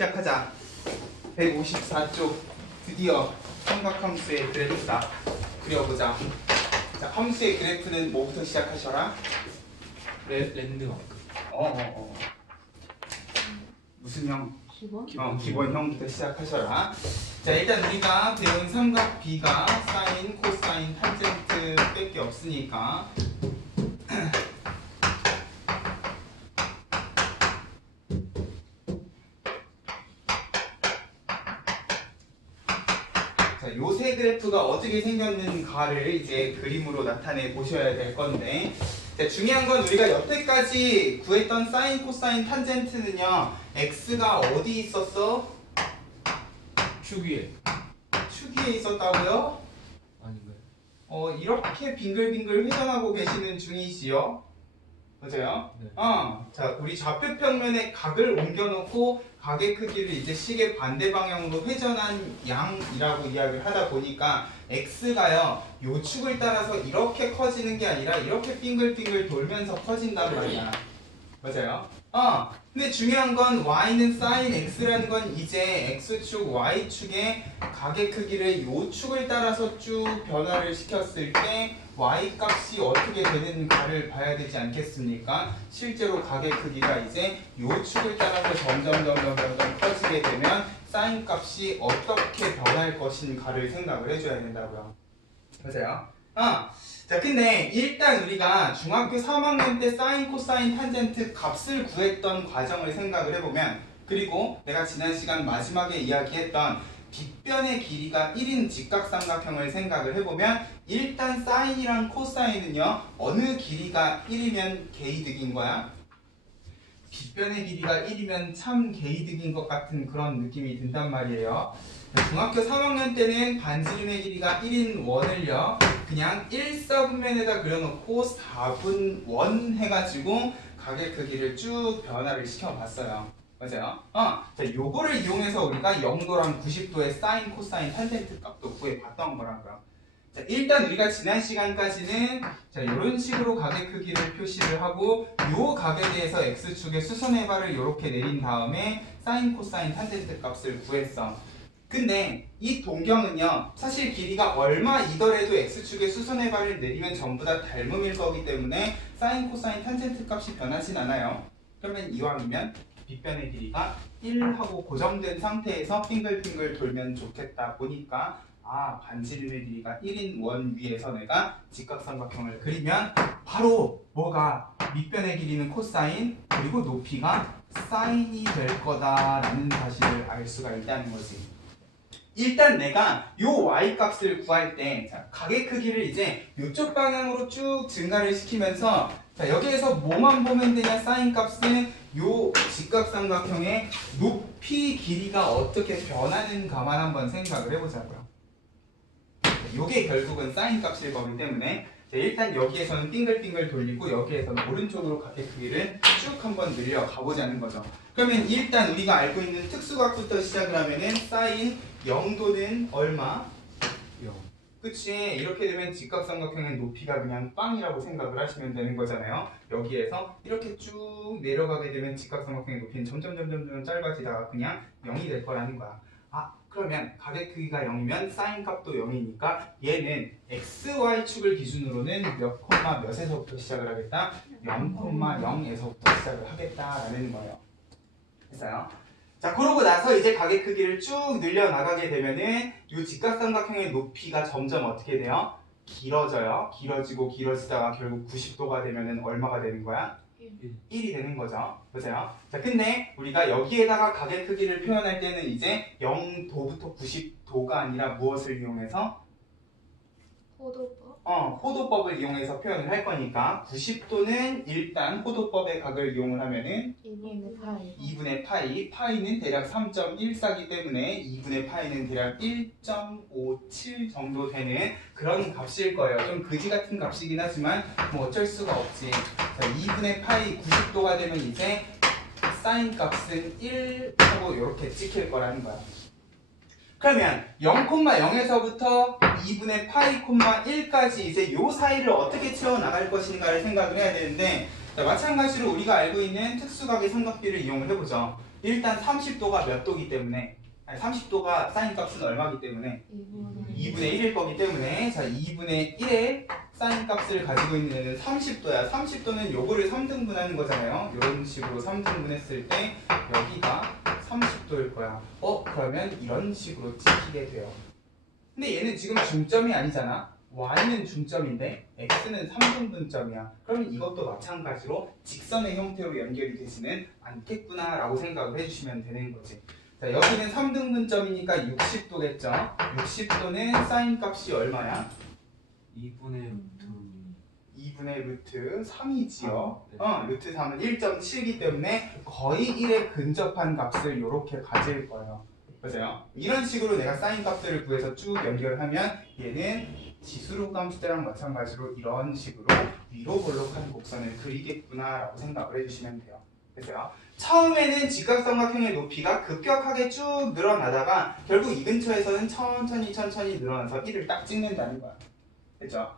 시작하자. 154쪽 드디어 삼각함수의 그래프다. 그려보자. 자, 함수의 그래프는 뭐부터 시작하셔라? 랜드마크. 무슨 형? 기본? 기본형부터 시작하셔라. 자, 일단 우리가 배운 삼각 B가 사인, 코사인, 탄젠트 밖에 없으니까 자, 요 세 그래프가 어떻게 생겼는가를 이제 그림으로 나타내 보셔야 될 건데, 자, 중요한 건 우리가 여태까지 구했던 사인, 코사인, 탄젠트는요, x가 어디 있었어? 축 위에. 축 위에 있었다고요? 아닌가요? 이렇게 빙글빙글 회전하고 계시는 중이지요? 맞아요? 네. 자, 우리 좌표 평면에 각을 옮겨놓고 각의 크기를 이제 시계 반대 방향으로 회전한 양이라고 이야기를 하다 보니까 x가요, 요 축을 따라서 이렇게 커지는 게 아니라 이렇게 빙글빙글 돌면서 커진단 말이야. 맞아요? 근데 중요한 건 y는 sin x라는 건 이제 x축, y축의 각의 크기를 요 축을 따라서 쭉 변화를 시켰을 때 y 값이 어떻게 되는가를 봐야 되지 않겠습니까? 실제로 각의 크기가 이제 요 축을 따라서 점점 커지게 되면 sin 값이 어떻게 변할 것인가를 생각을 해줘야 된다고요. 맞아요? 자, 근데 일단 우리가 중학교 3학년 때 사인, 코사인, 탄젠트 값을 구했던 과정을 생각을 해보면, 그리고 내가 지난 시간 마지막에 이야기했던 빗변의 길이가 1인 직각삼각형을 생각을 해보면, 일단 사인이랑 코사인은요, 어느 길이가 1이면 개이득인 거야? 빗변의 길이가 1이면 참 개이득인 것 같은 그런 느낌이 든단 말이에요. 중학교 3학년 때는 반지름의 길이가 1인 원을요, 그냥 1사분면에다 그려놓고 4분 원 해가지고 각의 크기를 쭉 변화를 시켜봤어요. 맞아요? 자, 요거를 이용해서 우리가 0도랑 90도의 사인, 코사인, 탄젠트 값도 구해봤던 거라고요. 자, 일단 우리가 지난 시간까지는 자, 이런 식으로 각의 크기를 표시를 하고, 요 각에 대해서 x축의 수선의 발을 이렇게 내린 다음에 사인, 코사인, 탄젠트 값을 구했어. 근데 이 동경은요, 사실 길이가 얼마이더라도 x축의 수선의 발을 내리면 전부 다 닮음일 거기 때문에 사인, 코사인, 탄젠트 값이 변하진 않아요. 그러면 이왕이면 빗변의 길이가 1하고 고정된 상태에서 빙글빙글 돌면 좋겠다 보니까, 반지름의 길이가 1인 원 위에서 내가 직각삼각형을 그리면 바로 뭐가 밑변의 길이는 코사인, 그리고 높이가 사인이 될 거다라는 사실을 알 수가 있다는 거지. 일단 내가 요 y 값을 구할 때, 자, 각의 크기를 이제 이쪽 방향으로 쭉 증가를 시키면서, 자, 여기에서 뭐만 보면 되냐? 사인 값은 요 직각삼각형의 높이 길이가 어떻게 변하는가만 한번 생각을 해보자고요. 요게 결국은 사인 값일 거기 때문에, 자, 일단 여기에서는 빙글빙글 돌리고 여기에서는 오른쪽으로 각의 크기를 쭉 한번 늘려 가보자는 거죠. 그러면 일단 우리가 알고 있는 특수각부터 시작을 하면은 사인 0도는 얼마? 0. 그치? 이렇게 되면 직각삼각형의 높이가 그냥 빵이라고 생각을 하시면 되는 거잖아요. 여기에서 이렇게 쭉 내려가게 되면 직각삼각형의 높이는 점점 짧아지다가 그냥 0이 될 거라는 거야. 그러면 각의 크기가 0이면 사인 값도 0이니까 얘는 xy축을 기준으로는 몇 콤마 몇에서부터 시작을 하겠다? 0,0에서부터 시작을 하겠다라는 거예요. 됐어요? 자, 그러고 나서 이제 각의 크기를 쭉 늘려 나가게 되면은 이 직각삼각형의 높이가 점점 어떻게 돼요? 길어져요. 길어지다가 결국 90도가 되면은 얼마가 되는 거야? 1이 되는 거죠. 맞아요? 자, 근데 우리가 여기에다가 각의 크기를 표현할 때는 이제 0도부터 90도가 아니라 무엇을 이용해서? 호도법? 호도법을 이용해서 표현을 할 거니까 90도는 일단 호도법의 각을 이용을 하면은 2분의 파이. 파이는 대략 3.14기 때문에 2분의 파이는 대략 1.57 정도 되는 그런 값일 거예요. 좀 그지 같은 값이긴 하지만 뭐 어쩔 수가 없지. 자, 2분의 파이 90도가 되면 이제 사인 값은 1 하고 이렇게 찍힐 거라는 거야. 그러면 0,0에서부터 2분의 파이, 1까지 이제 요 사이를 어떻게 채워나갈 것인가를 생각을 해야 되는데, 자, 마찬가지로 우리가 알고 있는 특수각의 삼각비를 이용을 해보죠. 일단 30도가 몇 도기 때문에 30도가 사인 값은 얼마기 때문에 2분의 1일 거기 때문에 자 2분의 1의 사인 값을 가지고 있는 애는 30도야. 30도는 요거를 3등분하는 거잖아요. 이런 식으로 3등분했을 때 여기가 30도일 거야. 그러면 이런 식으로 찍히게 돼요. 근데 얘는 지금 중점이 아니잖아. y는 중점인데 x는 3등분점이야. 그러면 이것도 마찬가지로 직선의 형태로 연결이 되지는 않겠구나 라고 생각을 해주시면 되는 거지. 자, 여기는 3등분점이니까 60도겠죠. 60도는 사인 값이 얼마야? 2분의 루트 2분의 루트 3이지요. 네. 루트 3은 1.7이기 때문에 거의 1에 근접한 값을 이렇게 가질 거예요. 맞아요? 이런 식으로 내가 사인 값들을 구해서 쭉 연결하면 얘는 지수로 감수 때랑 마찬가지로 이런 식으로 위로 볼록한 곡선을 그리겠구나 라고 생각을 해주시면 돼요. 그래서요. 처음에는 직각삼각형의 높이가 급격하게 쭉 늘어나다가 결국 이 근처에서는 천천히 늘어나서 1을 딱 찍는다는 거야. 됐죠?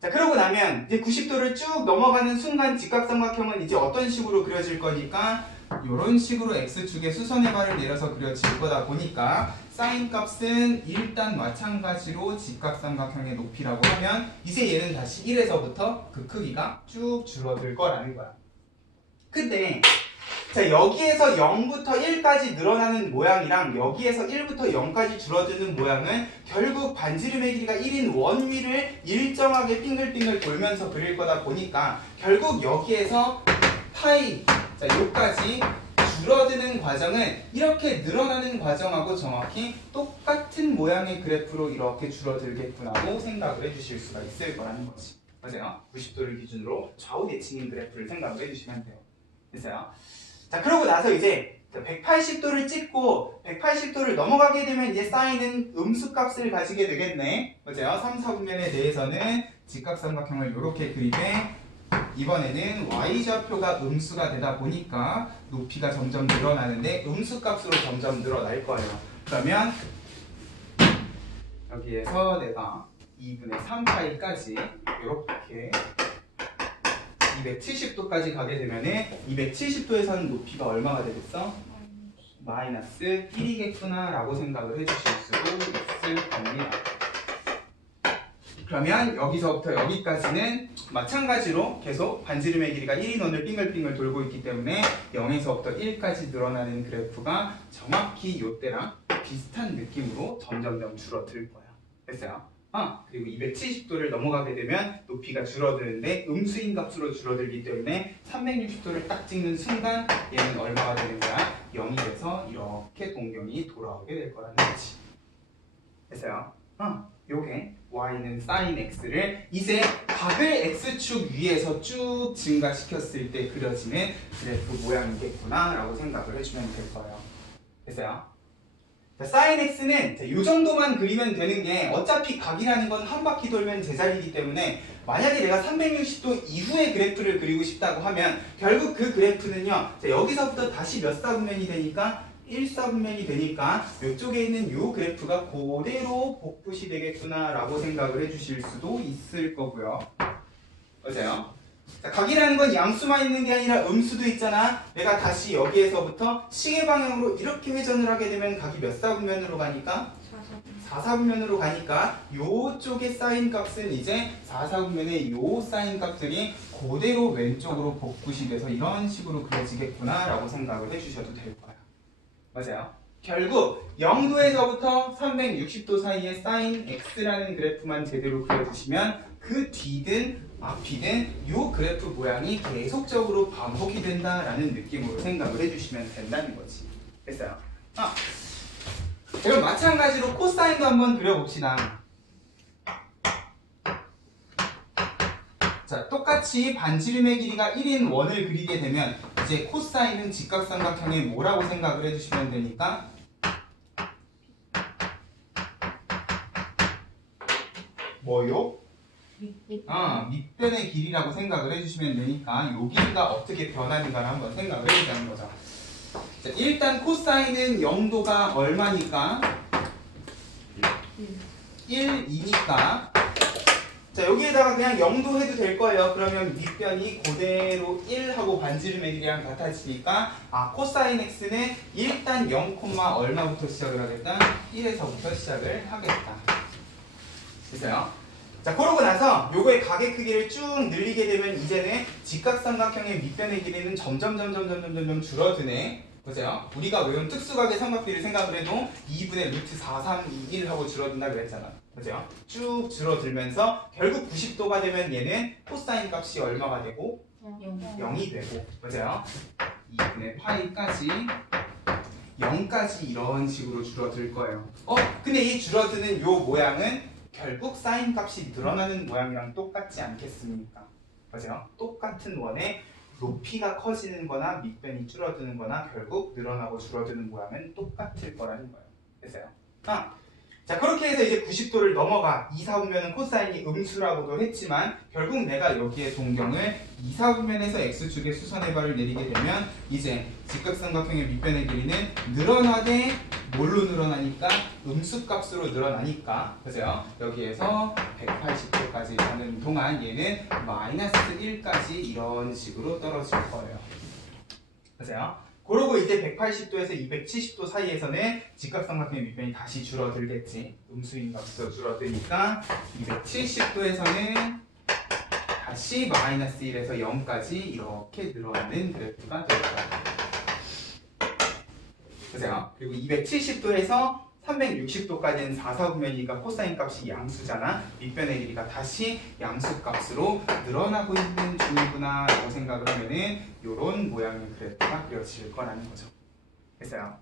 자, 그러고 나면 이제 90도를 쭉 넘어가는 순간 직각삼각형은 이제 어떤 식으로 그려질 거니까 이런 식으로 x축에 수선의 발을 내려서 그려질 거다 보니까 사인 값은 일단 마찬가지로 직각삼각형의 높이라고 하면 이제 얘는 다시 1에서부터 그 크기가 쭉 줄어들 거라는 거야. 근데 자, 여기에서 0부터 1까지 늘어나는 모양이랑 여기에서 1부터 0까지 줄어드는 모양은 결국 반지름의 길이가 1인 원 위를 일정하게 빙글빙글 돌면서 그릴 거다 보니까 결국 여기에서 파이, 자, 요까지 줄어드는 과정은 이렇게 늘어나는 과정하고 정확히 똑같은 모양의 그래프로 이렇게 줄어들겠구나고 생각을 해주실 수가 있을 거라는 거지. 맞아요? 90도를 기준으로 좌우 대칭인 그래프를 생각을 해주시면 돼요. 됐어요? 자, 그러고 나서 이제 180도를 찍고 180도를 넘어가게 되면 이제 사인은 음수값을 가지게 되겠네. 맞아요? 3, 4분면에 대해서는 직각삼각형을 이렇게 그리되 이번에는 y좌표가 음수가 되다 보니까 높이가 점점 늘어나는데 음수값으로 점점 늘어날 거예요. 그러면 여기에서 내가 2분의 3파이까지 이렇게 270도까지 가게 되면은 270도에서는 높이가 얼마가 되겠어? 마이너스 1이겠구나 라고 생각을 해주실 수도 있을 겁니다. 그러면 여기서부터 여기까지는 마찬가지로 계속 반지름의 길이가 1인 원을 빙글빙글 돌고 있기 때문에 0에서부터 1까지 늘어나는 그래프가 정확히 이때랑 비슷한 느낌으로 점점점 줄어들 거야. 됐어요? 그리고 270도를 넘어가게 되면 높이가 줄어드는데 음수인 값으로 줄어들기 때문에 360도를 딱 찍는 순간 얘는 얼마가 되는 거야? 0이 돼서 이렇게 동경이 돌아오게 될 거라는 거지. 됐어요? 요게 y는 sin x를 이제 각을 x축 위에서 쭉 증가시켰을 때 그려지는 그래프 모양이겠구나 라고 생각을 해주면 될 거예요. 됐어요? 자, sin x는 이 정도만 그리면 되는 게 어차피 각이라는 건 한 바퀴 돌면 제자리이기 때문에 만약에 내가 360도 이후의 그래프를 그리고 싶다고 하면 결국 그 그래프는요, 자, 여기서부터 다시 몇 사분면이 되니까 1사분면이 되니까 이쪽에 있는 이 그래프가 그대로 복붙이 되겠구나 라고 생각을 해주실 수도 있을 거고요. 맞아요? 자, 각이라는 건 양수만 있는 게 아니라 음수도 있잖아. 내가 다시 여기에서부터 시계 방향으로 이렇게 회전을 하게 되면 각이 몇 사분면으로 가니까? 4사분면으로 가니까 요쪽의 사인 값은 이제 4사분면의 요 사인 값들이 그대로 왼쪽으로 복붙이 돼서 이런 식으로 그려지겠구나 라고 생각을 해주셔도 될 거야. 맞아요. 결국 0도에서부터 360도 사이의 sin x라는 그래프만 제대로 그려주시면 그 뒤든 앞이든 이 그래프 모양이 계속적으로 반복이 된다라는 느낌으로 생각을 해주시면 된다는 거지. 됐어요? 그럼 마찬가지로 코사인도 한번 그려봅시다. 자, 똑같이 반지름의 길이가 1인 원을 그리게 되면 이제 코사인은 직각삼각형의 뭐라고 생각을 해주시면 되니까 뭐요? 밑변의 길이라고 생각을 해주시면 되니까 이 길이가 어떻게 변하는가를 한번 생각을 해보자는 거죠. 자, 일단 코사인은 0도가 얼마니까? 1, 2니까 자, 여기에다가 그냥 0도 해도 될 거예요. 그러면 밑변이 그대로 1하고 반지름의 길이랑 같아지니까 코사인 x는 일단 0, 얼마부터 시작을 하겠다? 1에서부터 시작을 하겠다. 됐어요? 자, 그러고 나서 요거의 가게 크기를 쭉 늘리게 되면 이제는 직각삼각형의 밑변의 길이는 점점 줄어드네. 보세요. 우리가 외운 특수각의 삼각비를 생각을 해도 2분의 루트 4, 3, 2, 1 하고 줄어든다 그랬잖아. 보세요. 쭉 줄어들면서 결국 90도가 되면 얘는 코사인 값이 얼마가 되고 0이 되고, 보세요. 2분의 파이까지 0까지 이런 식으로 줄어들 거예요. 근데 이 줄어드는 요 모양은 결국 사인 값이 늘어나는 모양이랑 똑같지 않겠습니까? 보세요. 똑같은 원에 높이가 커지는 거나 밑변이 줄어드는 거나 결국 늘어나고 줄어드는 모양은 똑같을 거라는 거예요. 됐어요? 자, 그렇게 해서 이제 90도를 넘어가 2, 4분면은 코사인이 음수라고도 했지만 결국 내가 여기에 동경을 2, 4분면에서 x축의 수선의 발을 내리게 되면 이제 직각삼각형의 밑변의 길이는 늘어나되 뭘로 늘어나니까? 음수값으로 늘어나니까, 그죠? 여기에서 180도까지 가는 동안 얘는 마이너스 1까지 이런 식으로 떨어질 거예요. 그죠? 그러고 이제 180도에서 270도 사이에서는 직각삼각형의 밑변이 다시 줄어들겠지. 음수인 값도 줄어드니까 270도에서는 다시 마이너스 1에서 0까지 이렇게 늘어나는 그래프가 될 거예요. 보세요. 그리고 270도에서 360도까지는 4, 4분면이니까 코사인 값이 양수잖아. 밑변의 길이가 다시 양수 값으로 늘어나고 있는 중이구나 라고 생각을 하면은 요런 모양의 그래프가 그려질 거라는 거죠. 됐어요?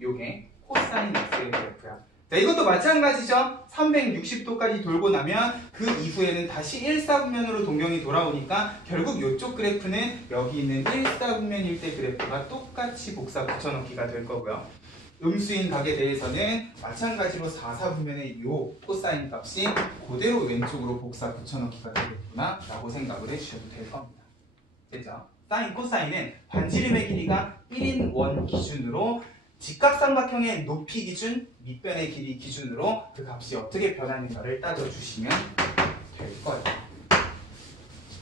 요게 코사인 x의 그래프야. 자, 이것도 마찬가지죠. 360도까지 돌고 나면 그 이후에는 다시 1, 4분면으로 동경이 돌아오니까 결국 이쪽 그래프는 여기 있는 1, 4분면일 때 그래프가 똑같이 복사 붙여넣기가 될 거고요. 음수인 각에 대해서는 마찬가지로 4, 4분면의 요 코사인 값이 그대로 왼쪽으로 복사 붙여넣기가 되겠구나 라고 생각을 해주셔도 될 겁니다. 됐죠? 사인, 코사인은 반지름의 길이가 1인 원 기준으로 직각삼각형의 높이 기준, 밑변의 길이 기준으로 그 값이 어떻게 변하는가를 따져주시면 될 거예요.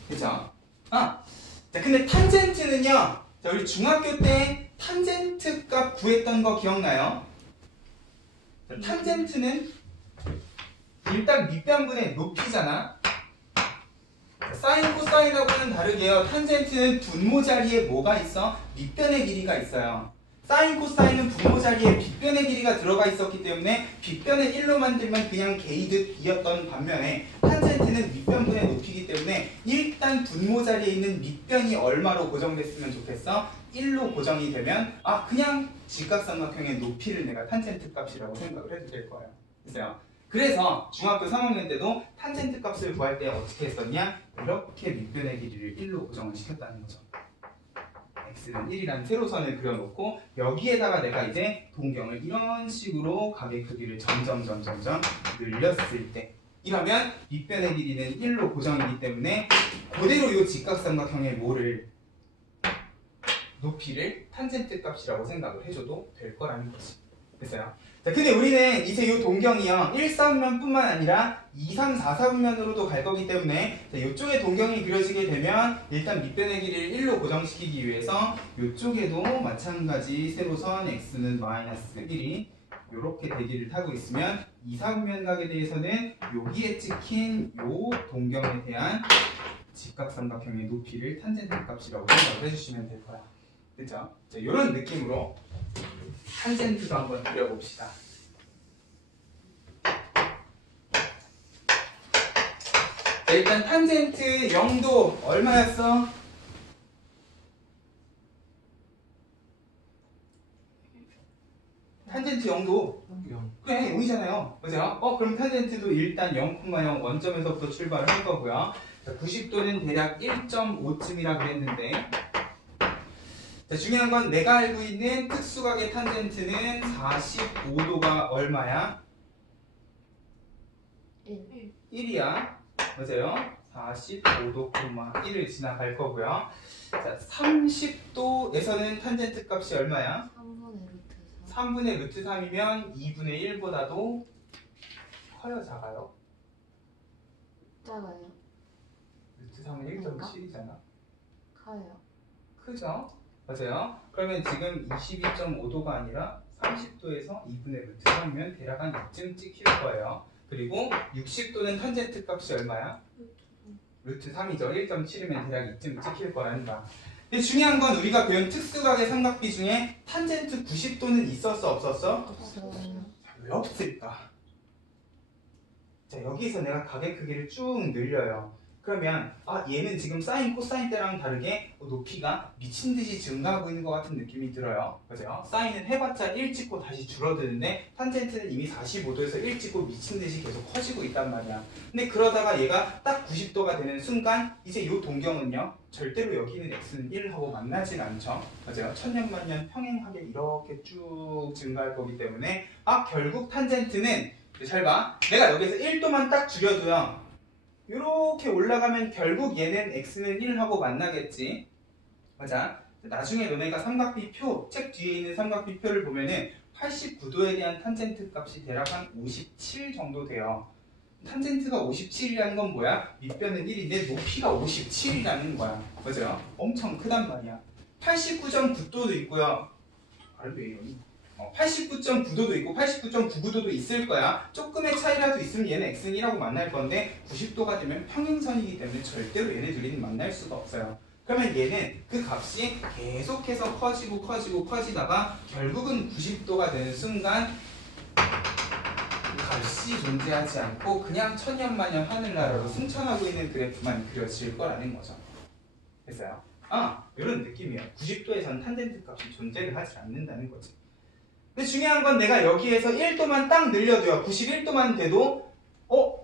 그죠? 자, 근데 탄젠트는요, 자, 우리 중학교 때 탄젠트 값 구했던 거 기억나요? 자, 탄젠트는 일단 밑변분의 높이잖아. 자, 사인, 코사인하고는 다르게요. 탄젠트는 분모 자리에 뭐가 있어? 밑변의 길이가 있어요. 사인, 코사인은 분모 자리에 빗변의 길이가 들어가 있었기 때문에 빗변을 1로 만들면 그냥 개이득 B였던 반면에 탄젠트는 밑변분의 높이기 때문에 일단 분모 자리에 있는 밑변이 얼마로 고정됐으면 좋겠어? 1로 고정이 되면 그냥 직각삼각형의 높이를 내가 탄젠트 값이라고 생각을 해도 될 거예요. 됐어요? 그래서 중학교 3학년 때도 탄젠트 값을 구할 때 어떻게 했었냐? 이렇게 밑변의 길이를 1로 고정을 시켰다는 거죠. x는 1이라는 세로선을 그려놓고 여기에다가 내가 이제 동경을 이런 식으로 각의 크기를 점점 늘렸을 때 이러면 밑변의 길이는 1로 고정이기 때문에 그대로 이 직각삼각형의 뭐를 높이를 탄젠트 값이라고 생각을 해줘도 될 거라는 거지. 됐어요? 자, 근데 우리는 이제 이 동경이요 1, 4분면뿐만 아니라 2, 3, 4, 4분면으로도 갈 거기 때문에 이쪽에 동경이 그려지게 되면 일단 밑변의 길이를 1로 고정시키기 위해서 이쪽에도 마찬가지 세로선 x는 마이너스 1이 이렇게 대기를 타고 있으면 2, 4분면 각에 대해서는 여기에 찍힌 이 동경에 대한 직각삼각형의 높이를 탄젠트 값이라고 생각을 해주시면 될 거야. 그죠? 자, 이런 느낌으로 탄젠트도 한번 그려봅시다. 자, 일단 탄젠트 0도 얼마였어? 탄젠트 0도 그래 0이잖아요. 그죠? 그럼 탄젠트도 일단 0,0 원점에서부터 출발을 할 거고요. 자, 90도는 대략 1.5쯤이라 그랬는데 자, 중요한 건 내가 알고 있는 특수각의 탄젠트는 45도가 얼마야? 1이야. 맞아요? 45도, 1을 지나갈 거고요. 자, 30도에서는 탄젠트 값이 얼마야? 3분의 루트 3이면 2분의 1보다도 커요, 작아요? 작아요. 루트 3은 1.7이잖아. 커요. 크죠? 맞아요. 그러면 지금 22.5도가 아니라 30도에서 2분의 루트 3이면 대략 한 이쯤 찍힐 거예요. 그리고 60도는 탄젠트 값이 얼마야? 루트 3이죠. 1.7이면 대략 이쯤 찍힐 거라는 거야. 근데 중요한 건 우리가 배운 특수각의 삼각비 중에 탄젠트 90도는 있었어 없었어? 없어요. 자, 왜 없을까? 자, 여기서 내가 각의 크기를 쭉 늘려요. 그러면 얘는 지금 사인 코사인 때랑 다르게 높이가 미친듯이 증가하고 있는 것 같은 느낌이 들어요. 그죠? 사인은 해봤자 1 찍고 다시 줄어드는데 탄젠트는 이미 45도에서 1 찍고 미친듯이 계속 커지고 있단 말이야. 근데 그러다가 얘가 딱 90도가 되는 순간 이제 이 동경은요 절대로 여기 있는 x는 1하고 만나진 않죠. 맞아요? 천년만년 평행하게 이렇게 쭉 증가할 거기 때문에 결국 탄젠트는 잘 봐. 내가 여기서 1도만 딱 줄여도요 이렇게 올라가면 결국 얘는 x는 1하고 만나겠지. 맞아. 나중에 너네가 삼각비 표, 책 뒤에 있는 삼각비 표를 보면은 89도에 대한 탄젠트 값이 대략 한 57 정도 돼요. 탄젠트가 57이라는 건 뭐야? 밑변은 1인데 높이가 57이라는 거야. 맞아요? 엄청 크단 말이야. 89.9도도 있고요. 왜 이러니? 89.9도도 있고 89.99도도 있을 거야. 조금의 차이라도 있으면 얘는 x는 1하고 만날 건데 90도가 되면 평행선이기 때문에 절대로 얘네 둘이는 만날 수가 없어요. 그러면 얘는 그 값이 계속해서 커지다가 결국은 90도가 되는 순간 값이 존재하지 않고 그냥 천년만년 하늘나라로 승천하고 있는 그래프만 그려질 거라는 거죠. 됐어요? 이런 느낌이에요. 90도에선 탄젠트 값이 존재를 하지 않는다는 거지. 근데 중요한 건 내가 여기에서 1도만 딱 늘려줘요. 91도만 돼도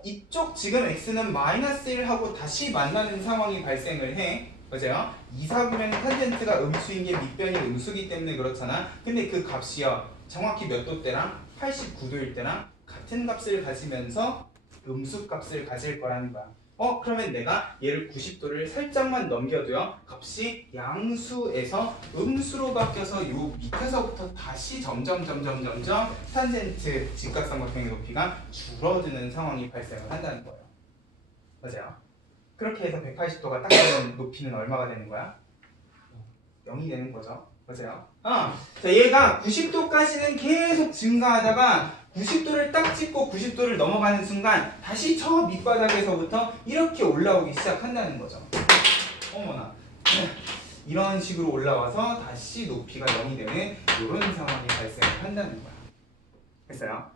이쪽 지금 x는 마이너스 1하고 다시 만나는 상황이 발생을 해. 맞아요? 2, 4분면 탄젠트가 음수인 게 밑변이 음수기 때문에 그렇잖아. 근데 그 값이요. 정확히 몇 도 때랑 89도일 때랑 같은 값을 가지면서 음수 값을 가질 거라는 거야. 그러면 내가 얘를 90도를 살짝만 넘겨도요. 값이 양수에서 음수로 바뀌어서 요 밑에서부터 다시 점점 탄젠트 직각삼각형의 높이가 줄어드는 상황이 발생을 한다는 거예요. 맞아요? 그렇게 해서 180도가 딱 되는 높이는 얼마가 되는 거야? 0이 되는 거죠. 맞아요? 자, 얘가 90도까지는 계속 증가하다가 90도를 딱 찍고 90도를 넘어가는 순간 다시 저 밑바닥에서부터 이렇게 올라오기 시작한다는 거죠. 어머나. 이런 식으로 올라와서 다시 높이가 0이 되는 이런 상황이 발생을 한다는 거야. 됐어요?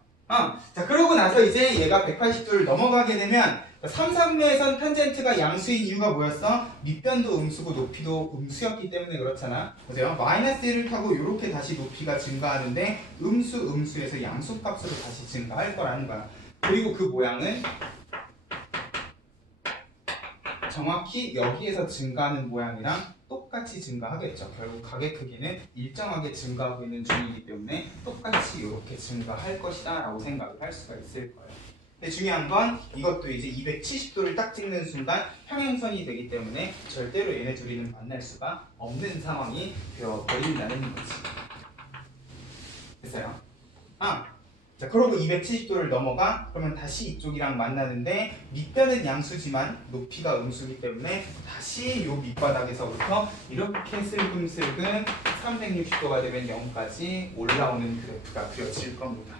자, 그러고 나서 이제 얘가 180도를 넘어가게 되면 3, 3루에선 탄젠트가 양수인 이유가 뭐였어? 밑변도 음수고 높이도 음수였기 때문에 그렇잖아. 그죠? 마이너스 1을 타고 이렇게 다시 높이가 증가하는데 음수에서 양수값으로 다시 증가할 거라는 거야. 그리고 그 모양은 정확히 여기에서 증가하는 모양이랑 똑같이 증가하겠죠. 결국 각의 크기는 일정하게 증가하고 있는 중이기 때문에 똑같이 이렇게 증가할 것이다 라고 생각을 할 수가 있을 거예요. 근데 중요한 건 이것도 이제 270도를 딱 찍는 순간 평행선이 되기 때문에 절대로 얘네 둘이는 만날 수가 없는 상황이 되어버린다는 거지. 됐어요? 자, 그러고 270도를 넘어가 그러면 다시 이쪽이랑 만나는데 밑변은 양수지만 높이가 음수기 때문에 다시 요 밑바닥에서부터 이렇게 슬금슬금 360도가 되면 0까지 올라오는 그래프가 그려질 겁니다.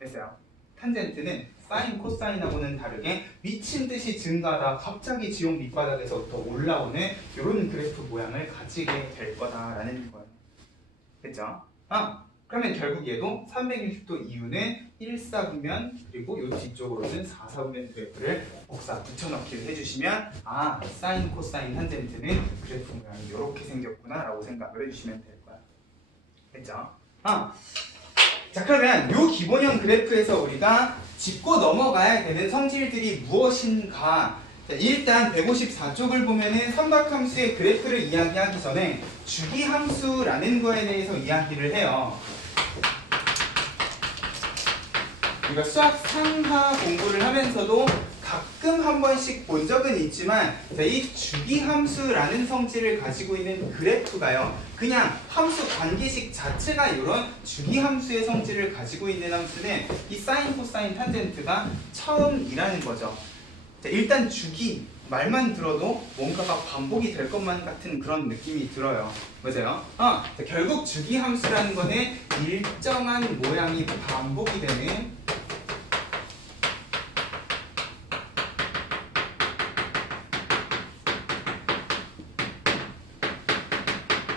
됐어요? 탄젠트는 사인, 코사인하고는 다르게 미친듯이 증가하다 갑자기 지옥 밑바닥에서부터 올라오는 이런 그래프 모양을 가지게 될 거다라는 거예요. 됐죠? 그러면 결국 얘도 360도 이유는 1사분면 그리고 이 뒤쪽으로는 4사분면 그래프를 복사 붙여넣기를 해주시면 사인, 코사인, 탄젠트는 그래프 모양이 이렇게 생겼구나 라고 생각을 해주시면 될 거야. 됐죠? 자, 그러면 이 기본형 그래프에서 우리가 짚고 넘어가야 되는 성질들이 무엇인가? 자, 일단 154쪽을 보면은 삼각함수의 그래프를 이야기하기 전에 주기함수라는 거에 대해서 이야기를 해요. 우리가 수학 상하 공부를 하면서도 가끔 한 번씩 본 적은 있지만 이 주기함수라는 성질을 가지고 있는 그래프가요. 그냥 함수 관계식 자체가 이런 주기함수의 성질을 가지고 있는 함수는 이 사인, 코사인, 탄젠트가 처음이라는 거죠. 자, 일단 주기 말만 들어도 뭔가가 반복이 될 것만 같은 그런 느낌이 들어요. 맞아요? 자, 결국 주기 함수라는 거는 일정한 모양이 반복이 되는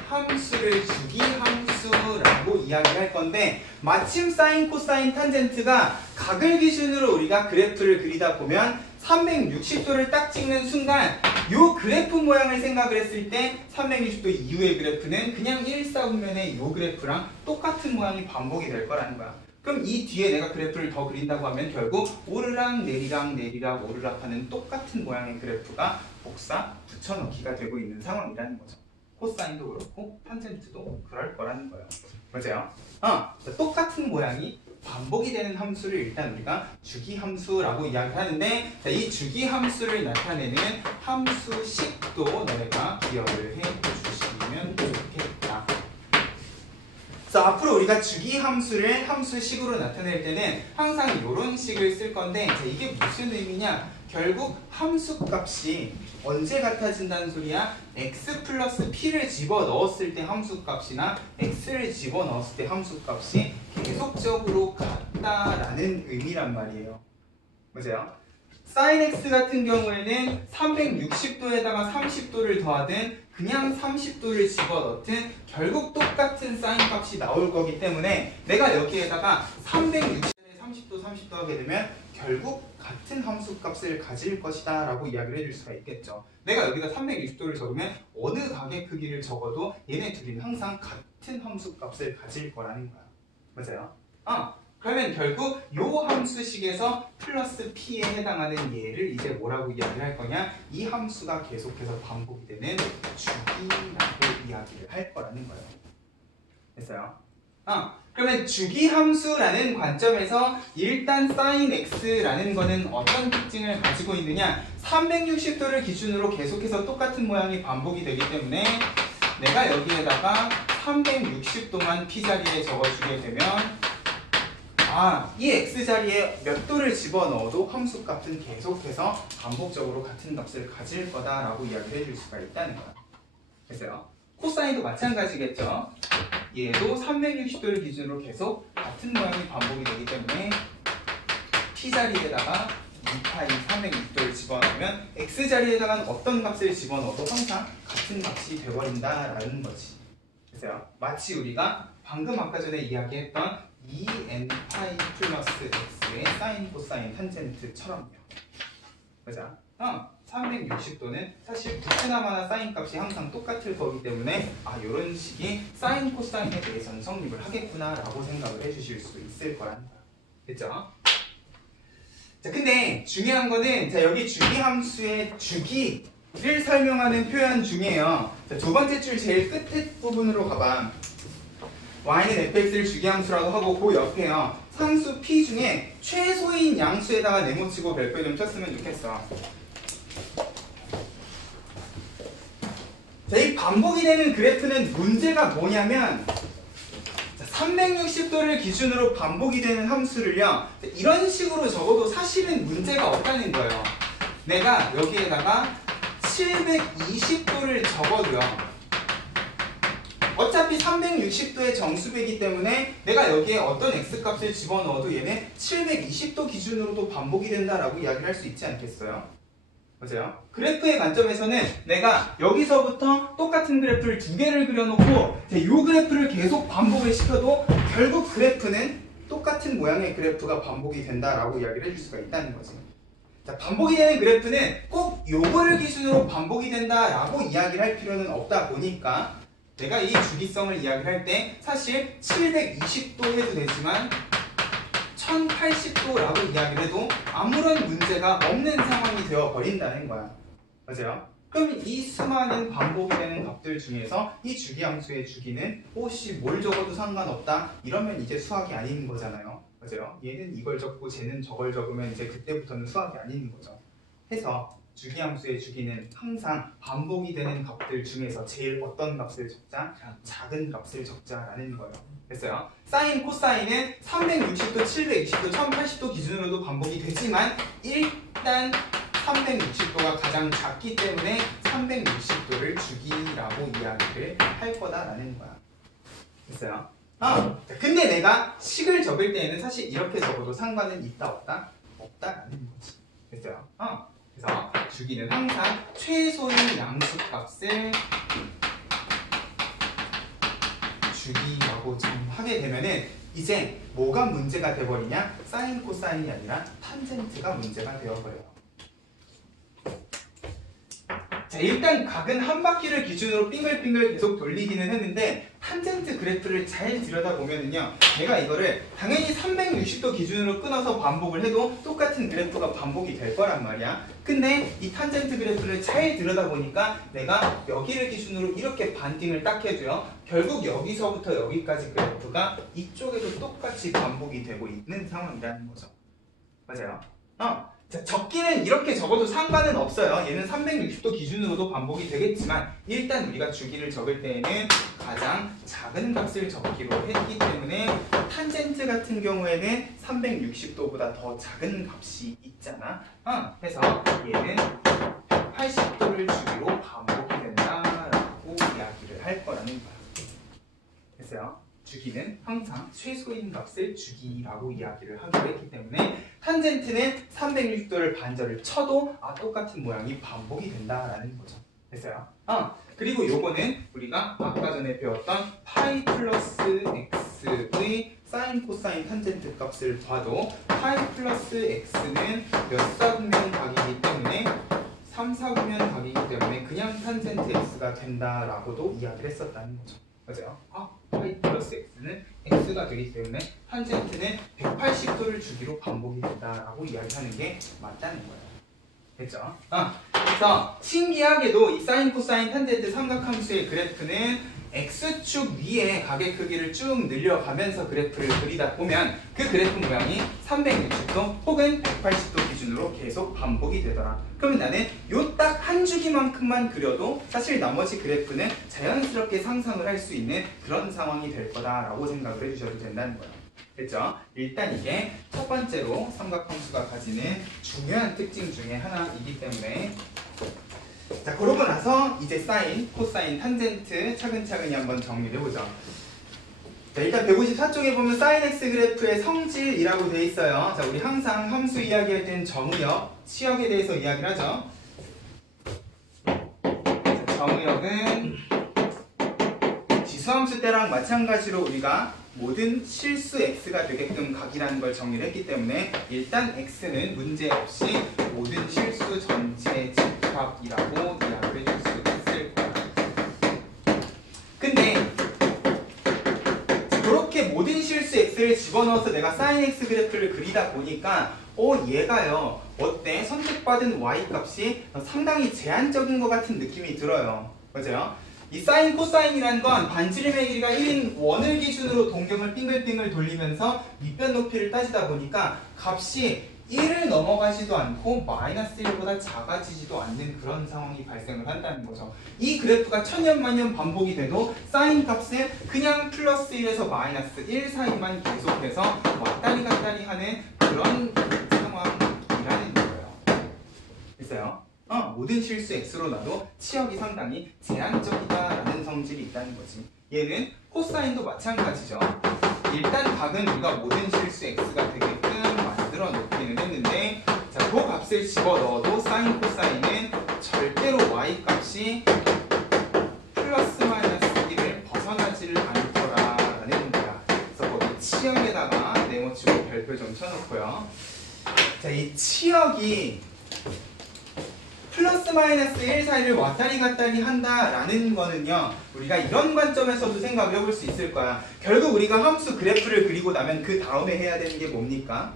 함수를 주기 함수라고 이야기할 건데, 마침 사인, 코사인, 탄젠트가 각을 기준으로 우리가 그래프를 그리다 보면 360도를 딱 찍는 순간 요 그래프 모양을 생각을 했을 때 360도 이후의 그래프는 그냥 1사분면의 요 그래프랑 똑같은 모양이 반복이 될 거라는 거야. 그럼 이 뒤에 내가 그래프를 더 그린다고 하면 결국 오르락 내리락 내리락 오르락 하는 똑같은 모양의 그래프가 복사 붙여넣기가 되고 있는 상황이라는 거죠. 코사인도 그렇고 탄젠트도 그럴 거라는 거예요. 맞아요? 똑같은 모양이 반복이 되는 함수를 일단 우리가 주기 함수라고 이야기하는데, 자, 이 주기 함수를 나타내는 함수식도 너네가 기억을 해주시면 좋겠다. 자, 앞으로 우리가 주기 함수를 함수식으로 나타낼 때는 항상 이런 식을 쓸 건데, 자, 이게 무슨 의미냐? 결국 함수값이 언제 같아진다는 소리야? x 플러스 p를 집어넣었을 때 함수값이나 x를 집어넣었을 때 함수값이 계속적으로 같다라는 의미란 말이에요. 맞아요? sin x 같은 경우에는 360도에다가 30도를 더하든 그냥 30도를 집어넣든 결국 똑같은 sin 값이 나올 거기 때문에 내가 여기에다가 360도에 30도 30도 하게 되면 결국 같은 함수값을 가질 것이다 라고 이야기를 해줄 수가 있겠죠. 내가 여기다 360도를 적으면 어느 각의 크기를 적어도 얘네 둘이는 항상 같은 함수값을 가질 거라는 거야. 맞아요? 그러면 결국 요 함수식에서 플러스 p에 해당하는 얘를 이제 뭐라고 이야기를 할 거냐? 이 함수가 계속해서 반복이 되는 주기라고 이야기를 할 거라는 거예요. 됐어요? 그러면 주기 함수라는 관점에서 일단 sin x라는 거는 어떤 특징을 가지고 있느냐? 360도를 기준으로 계속해서 똑같은 모양이 반복이 되기 때문에 내가 여기에다가 360도만 p 자리에 적어주게 되면 이 x자리에 몇 도를 집어넣어도 함수값은 계속해서 반복적으로 같은 값을 가질 거다라고 이야기를 해줄 수가 있다는 거야. 됐어요? 코사인도 마찬가지겠죠? 얘도 360도를 기준으로 계속 같은 모양이 반복이 되기 때문에 p자리에다가 2파이 360도를 집어넣으면 x자리에다가 어떤 값을 집어넣어도 항상 같은 값이 되어버린다라는 거지. 됐어요? 마치 우리가 방금 아까 전에 이야기했던 2n파이 플러스 x의 사인, 코사인, 탄젠트처럼요. 맞아? 360도는 사실 부트나마나 사인 값이 항상 똑같을 거기 때문에 이런 식의 사인, 코사인에 대해서는 성립을 하겠구나 라고 생각을 해주실 수 있을 거라는 거야. 됐죠? 자, 근데 중요한 거는 자, 여기 주기 함수의 주기를 설명하는 표현 중에요. 자, 두 번째 줄 제일 끝에 부분으로 가봐. y는 fx를 주기함수라고 하고 그 옆에요. 상수 p 중에 최소인 양수에다가 네모치고 별표 좀 쳤으면 좋겠어. 자, 이 반복이 되는 그래프는 문제가 뭐냐면 360도를 기준으로 반복이 되는 함수를요. 이런 식으로 적어도 사실은 문제가 없다는 거예요. 내가 여기에다가 720도를 적어도요. 어차피 360도의 정수배이기 때문에 내가 여기에 어떤 x값을 집어넣어도 얘는 720도 기준으로도 반복이 된다라고 이야기를 할 수 있지 않겠어요? 맞아요? 그래프의 관점에서는 내가 여기서부터 똑같은 그래프를 두 개를 그려놓고 이 그래프를 계속 반복을 시켜도 결국 그래프는 똑같은 모양의 그래프가 반복이 된다라고 이야기를 해줄 수가 있다는 거지. 자, 반복이 되는 그래프는 꼭 요거를 기준으로 반복이 된다라고 이야기를 할 필요는 없다 보니까 내가 이 주기성을 이야기할 때 사실 720도 해도 되지만 1080도라고 이야기를 해도 아무런 문제가 없는 상황이 되어버린다는 거야. 맞아요? 그럼 이 수많은 반복이 되는 값들 중에서 이 주기함수의 주기는 혹시 뭘 적어도 상관없다? 이러면 이제 수학이 아닌 거잖아요. 맞아요? 얘는 이걸 적고 쟤는 저걸 적으면 이제 그때부터는 수학이 아닌 거죠. 해서 주기함수의 주기는 항상 반복이 되는 값들 중에서 제일 어떤 값을 적자? 작은 값을 적자라는 거예요. 됐어요? 사인, 코사인은 360도, 720도, 1080도 기준으로도 반복이 되지만 일단 360도가 가장 작기 때문에 360도를 주기라고 이야기를 할 거다라는 거야. 됐어요? 근데 내가 식을 적을 때에는 사실 이렇게 적어도 상관은 있다 없다? 없다라는 거지. 됐어요? 그래서 주기는 항상 최소의 양수값을 주기라고 하게 되면은 이제 뭐가 문제가 돼버리냐? 사인 코사인이 아니라 탄젠트가 문제가 되어버려요. 자, 일단 각은 한 바퀴를 기준으로 빙글빙글 계속 돌리기는 했는데 탄젠트 그래프를 잘 들여다보면은요, 내가 이거를 당연히 360도 기준으로 끊어서 반복을 해도 똑같은 그래프가 반복이 될 거란 말이야. 근데 이 탄젠트 그래프를 잘 들여다보니까 내가 여기를 기준으로 이렇게 반띵을 딱 해줘요. 결국 여기서부터 여기까지 그래프가 이쪽에도 똑같이 반복이 되고 있는 상황이라는 거죠. 맞아요? 자, 적기는 이렇게 적어도 상관은 없어요. 얘는 360도 기준으로도 반복이 되겠지만 일단 우리가 주기를 적을 때에는 가장 작은 값을 적기로 했기 때문에 탄젠트 같은 경우에는 360도보다 더 작은 값이 있잖아. 그래서 얘는 180도를 주기로 반복이 된다라고 이야기를 할 거라는 거야. 됐어요? 주기는 항상 최소인 값을 주기라고 이야기를 하기로 했기 때문에 탄젠트는 360도를 반절을 쳐도 똑같은 모양이 반복이 된다라는 거죠. 됐어요? 그리고 요거는 우리가 아까 전에 배웠던 파이 플러스 x의 사인 코사인 탄젠트 값을 봐도 파이 플러스 x는 몇 사분면 각이기 때문에 3, 4분면 각이기 때문에 그냥 탄젠트 x가 된다라고도 이야기를 했었다는 거죠. 맞아요? 파이 플러스 x는 x가 되기 때문에 탄젠트는 180도를 주기로 반복이 된다라고 이야기하는 게 맞다는 거예요. 됐죠? 그래서 신기하게도 이 사인, 코사인, 탄젠트 삼각함수의 그래프는 x축 위에 각의 크기를 쭉 늘려가면서 그래프를 그리다 보면 그 그래프 모양이 360도 혹은 180도 기준으로 계속 반복이 되더라. 그러면 나는 요 딱 한 주기만큼만 그려도 사실 나머지 그래프는 자연스럽게 상상을 할 수 있는 그런 상황이 될 거다라고 생각을 해주셔도 된다는 거예요. 됐죠? 일단 이게 첫 번째로 삼각함수가 가지는 중요한 특징 중에 하나이기 때문에 자, 그러고 나서 이제 사인, 코사인, 탄젠트 차근차근히 한번 정리를 해보죠. 자, 일단 154쪽에 보면 사인 x 그래프의 성질이라고 되어 있어요. 자, 우리 항상 함수 이야기할 때는 정의역, 치역에 대해서 이야기를 하죠. 자, 정의역은 지수함수 때랑 마찬가지로 우리가 모든 실수 x가 되게끔 각이라는 걸 정리를 했기 때문에 일단 x는 문제없이 모든 실수 전체 집합이라고 이야기를 해줄 수 있을 거야. 근데 그렇게 모든 실수 x를 집어넣어서 내가 사인 x 그래프를 그리다 보니까 얘가요 어때? 선택받은 y 값이 상당히 제한적인 것 같은 느낌이 들어요. 맞아요? 이 사인, 코사인이라는 건 반지름의 길이가 1인 원을 기준으로 동경을 빙글빙글 돌리면서 밑변 높이를 따지다 보니까 값이 1을 넘어가지도 않고 마이너스 1보다 작아지지도 않는 그런 상황이 발생을 한다는 거죠. 이 그래프가 천년만년 반복이 돼도 사인 값은 그냥 플러스 1에서 마이너스 1 사이만 계속해서 왔다리 갔다리 하는 그런 상황이라는 거예요. 됐어요? 모든 실수 x로 놔도 치역이 상당히 제한적이다라는 성질이 있다는 거지. 얘는 코사인도 마찬가지죠. 일단 각은 우리가 모든 실수 x가 되게끔 만들어 놓기는 했는데 자, 그 값을 집어넣어도 사인, 코사인은 절대로 y 값이 플러스 마이너스 1을 벗어나지를 않더라라는 거야. 그래서 거기 치역에다가 네모치고 별표 좀 쳐놓고요. 자, 이 치역이 플러스 마이너스 1 사이를 왔다리 갔다리 한다라는 거는요 우리가 이런 관점에서도 생각을 해볼 수 있을 거야. 결국 우리가 함수 그래프를 그리고 나면 그 다음에 해야 되는 게 뭡니까?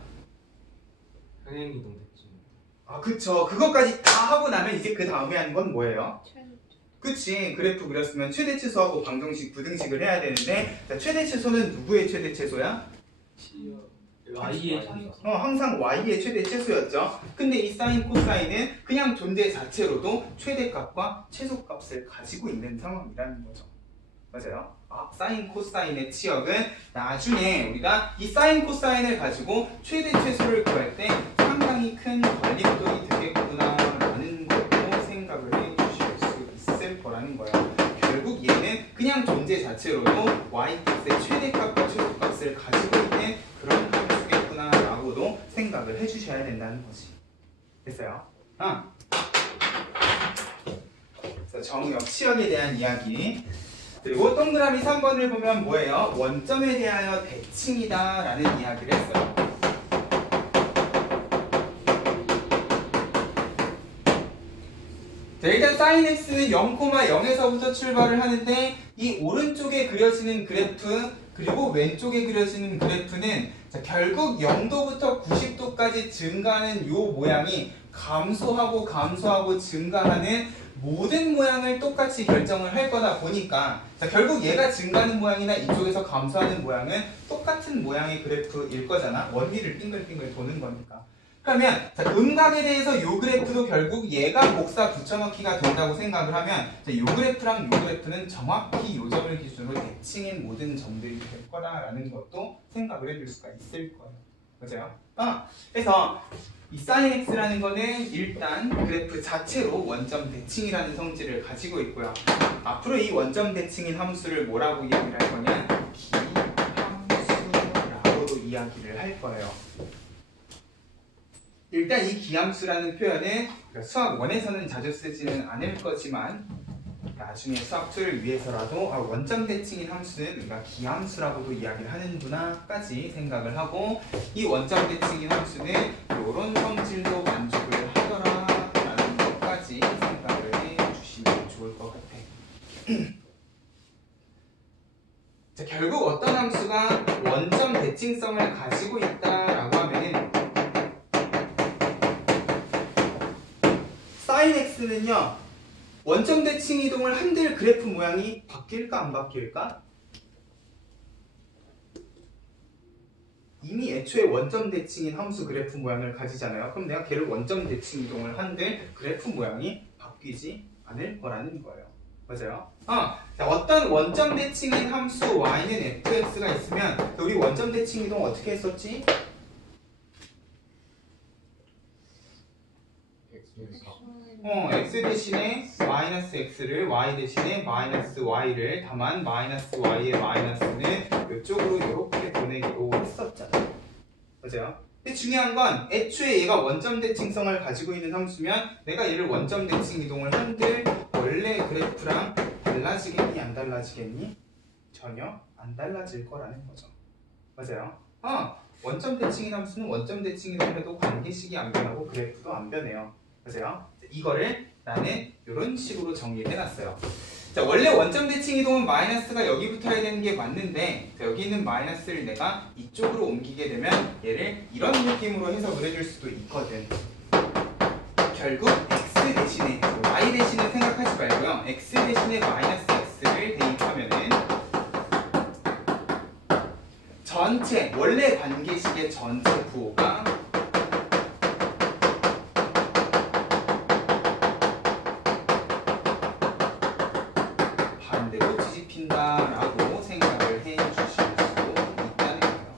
평행이동 됐죠. 그쵸. 그것까지 다 하고 나면 이제 그 다음에 하는 건 뭐예요? 최대. 그치. 그래프 그렸으면 최대치수하고 방정식, 부등식을 해야 되는데 자, 최대치수는 누구의 최대치수야? y의 항상 y의 최대 최소였죠. 근데 이 사인, 코사인은 그냥 존재 자체로도 최대값과 최소값을 가지고 있는 상황이라는 거죠. 맞아요? 사인, 코사인의 치역은 나중에 우리가 이 사인, 코사인을 가지고 최대 최소를 구할 때 상당히 큰 관리구동이 되겠구나 자체로도 yx의 최대값과 최소값을 가지고 있는 그런 함수겠구나라고도 생각을 해주셔야 된다는 거지. 됐어요? 그래서 정역, 치역에 대한 이야기. 그리고 동그라미 3번을 보면 뭐예요? 원점에 대하여 대칭이다 라는 이야기를 했어요. 자, 일단 sin x는 0,0에서부터 출발을 하는데 이 오른쪽에 그려지는 그래프 그리고 왼쪽에 그려지는 그래프는 자, 결국 0도부터 90도까지 증가하는 이 모양이 감소하고 증가하는 모든 모양을 똑같이 결정을 할 거다 보니까 자, 결국 얘가 증가하는 모양이나 이쪽에서 감소하는 모양은 똑같은 모양의 그래프일 거잖아. 원리를 빙글빙글 도는 거니까. 그러면 자, 음각에 대해서 이 그래프도 결국 얘가 복사 붙여넣기가 된다고 생각을 하면 이 그래프랑 이 그래프는 정확히 이 점을 기준으로 대칭인 모든 점들이 될 거다라는 것도 생각을 해줄 수가 있을 거예요. 맞아요? 그래서 이 sin x라는 거는 일단 그래프 자체로 원점 대칭이라는 성질을 가지고 있고요. 앞으로 이 원점 대칭인 함수를 뭐라고 이야기를 할 거냐? 기함수라고도 이야기를 할 거예요. 일단 이 기함수라는 표현은 수학 1에서는 자주 쓰지는 않을 거지만 나중에 수학 2를 위해서라도 원점 대칭인 함수는 우리가 기함수라고도 이야기를 하는구나까지 생각을 하고 이 원점 대칭인 함수는 이런 성질도 만족을 하더라라는 것까지 생각을 해주시면 좋을 것 같아. 자, 결국 어떤 함수가 원점 대칭성을 가지고 있다라고 하면은 sin x는요 원점 대칭 이동을 한들 그래프 모양이 바뀔까 안 바뀔까? 이미 애초에 원점 대칭인 함수 그래프 모양을 가지잖아요. 그럼 내가 걔를 원점 대칭 이동을 한들 그래프 모양이 바뀌지 않을 거라는 거예요. 맞아요? 자, 어떤 원점 대칭인 함수 y는 fx가 있으면 우리 원점 대칭 이동 어떻게 했었지? x 대신에 마이너스 x를 y 대신에 마이너스 y를 다만 마이너스 y의 마이너스는 이쪽으로 이렇게 보내기로 했었잖아요. 맞아요? 근데 중요한 건 애초에 얘가 원점 대칭성을 가지고 있는 함수면 내가 얘를 원점 대칭 이동을 한들 원래 그래프랑 달라지겠니 안 달라지겠니? 전혀 안 달라질 거라는 거죠. 맞아요? 원점 대칭인 함수는 원점 대칭 이동을 해도 관계식이 안 변하고 그래프도 안 변해요. 맞아요? 이거를 나는 이런 식으로 정리를 해놨어요. 자, 원래 원점 대칭 이동은 마이너스가 여기 붙어야 되는 게 맞는데 자, 여기 있는 마이너스를 내가 이쪽으로 옮기게 되면 얘를 이런 느낌으로 해석을 해줄 수도 있거든. 결국 x 대신에 y 대신에 생각하지 말고요. x 대신에 마이너스 x를 대입하면은 전체 원래 관계식의 전체 부호가 라고 생각을 해주실 수도 있다는 거예요.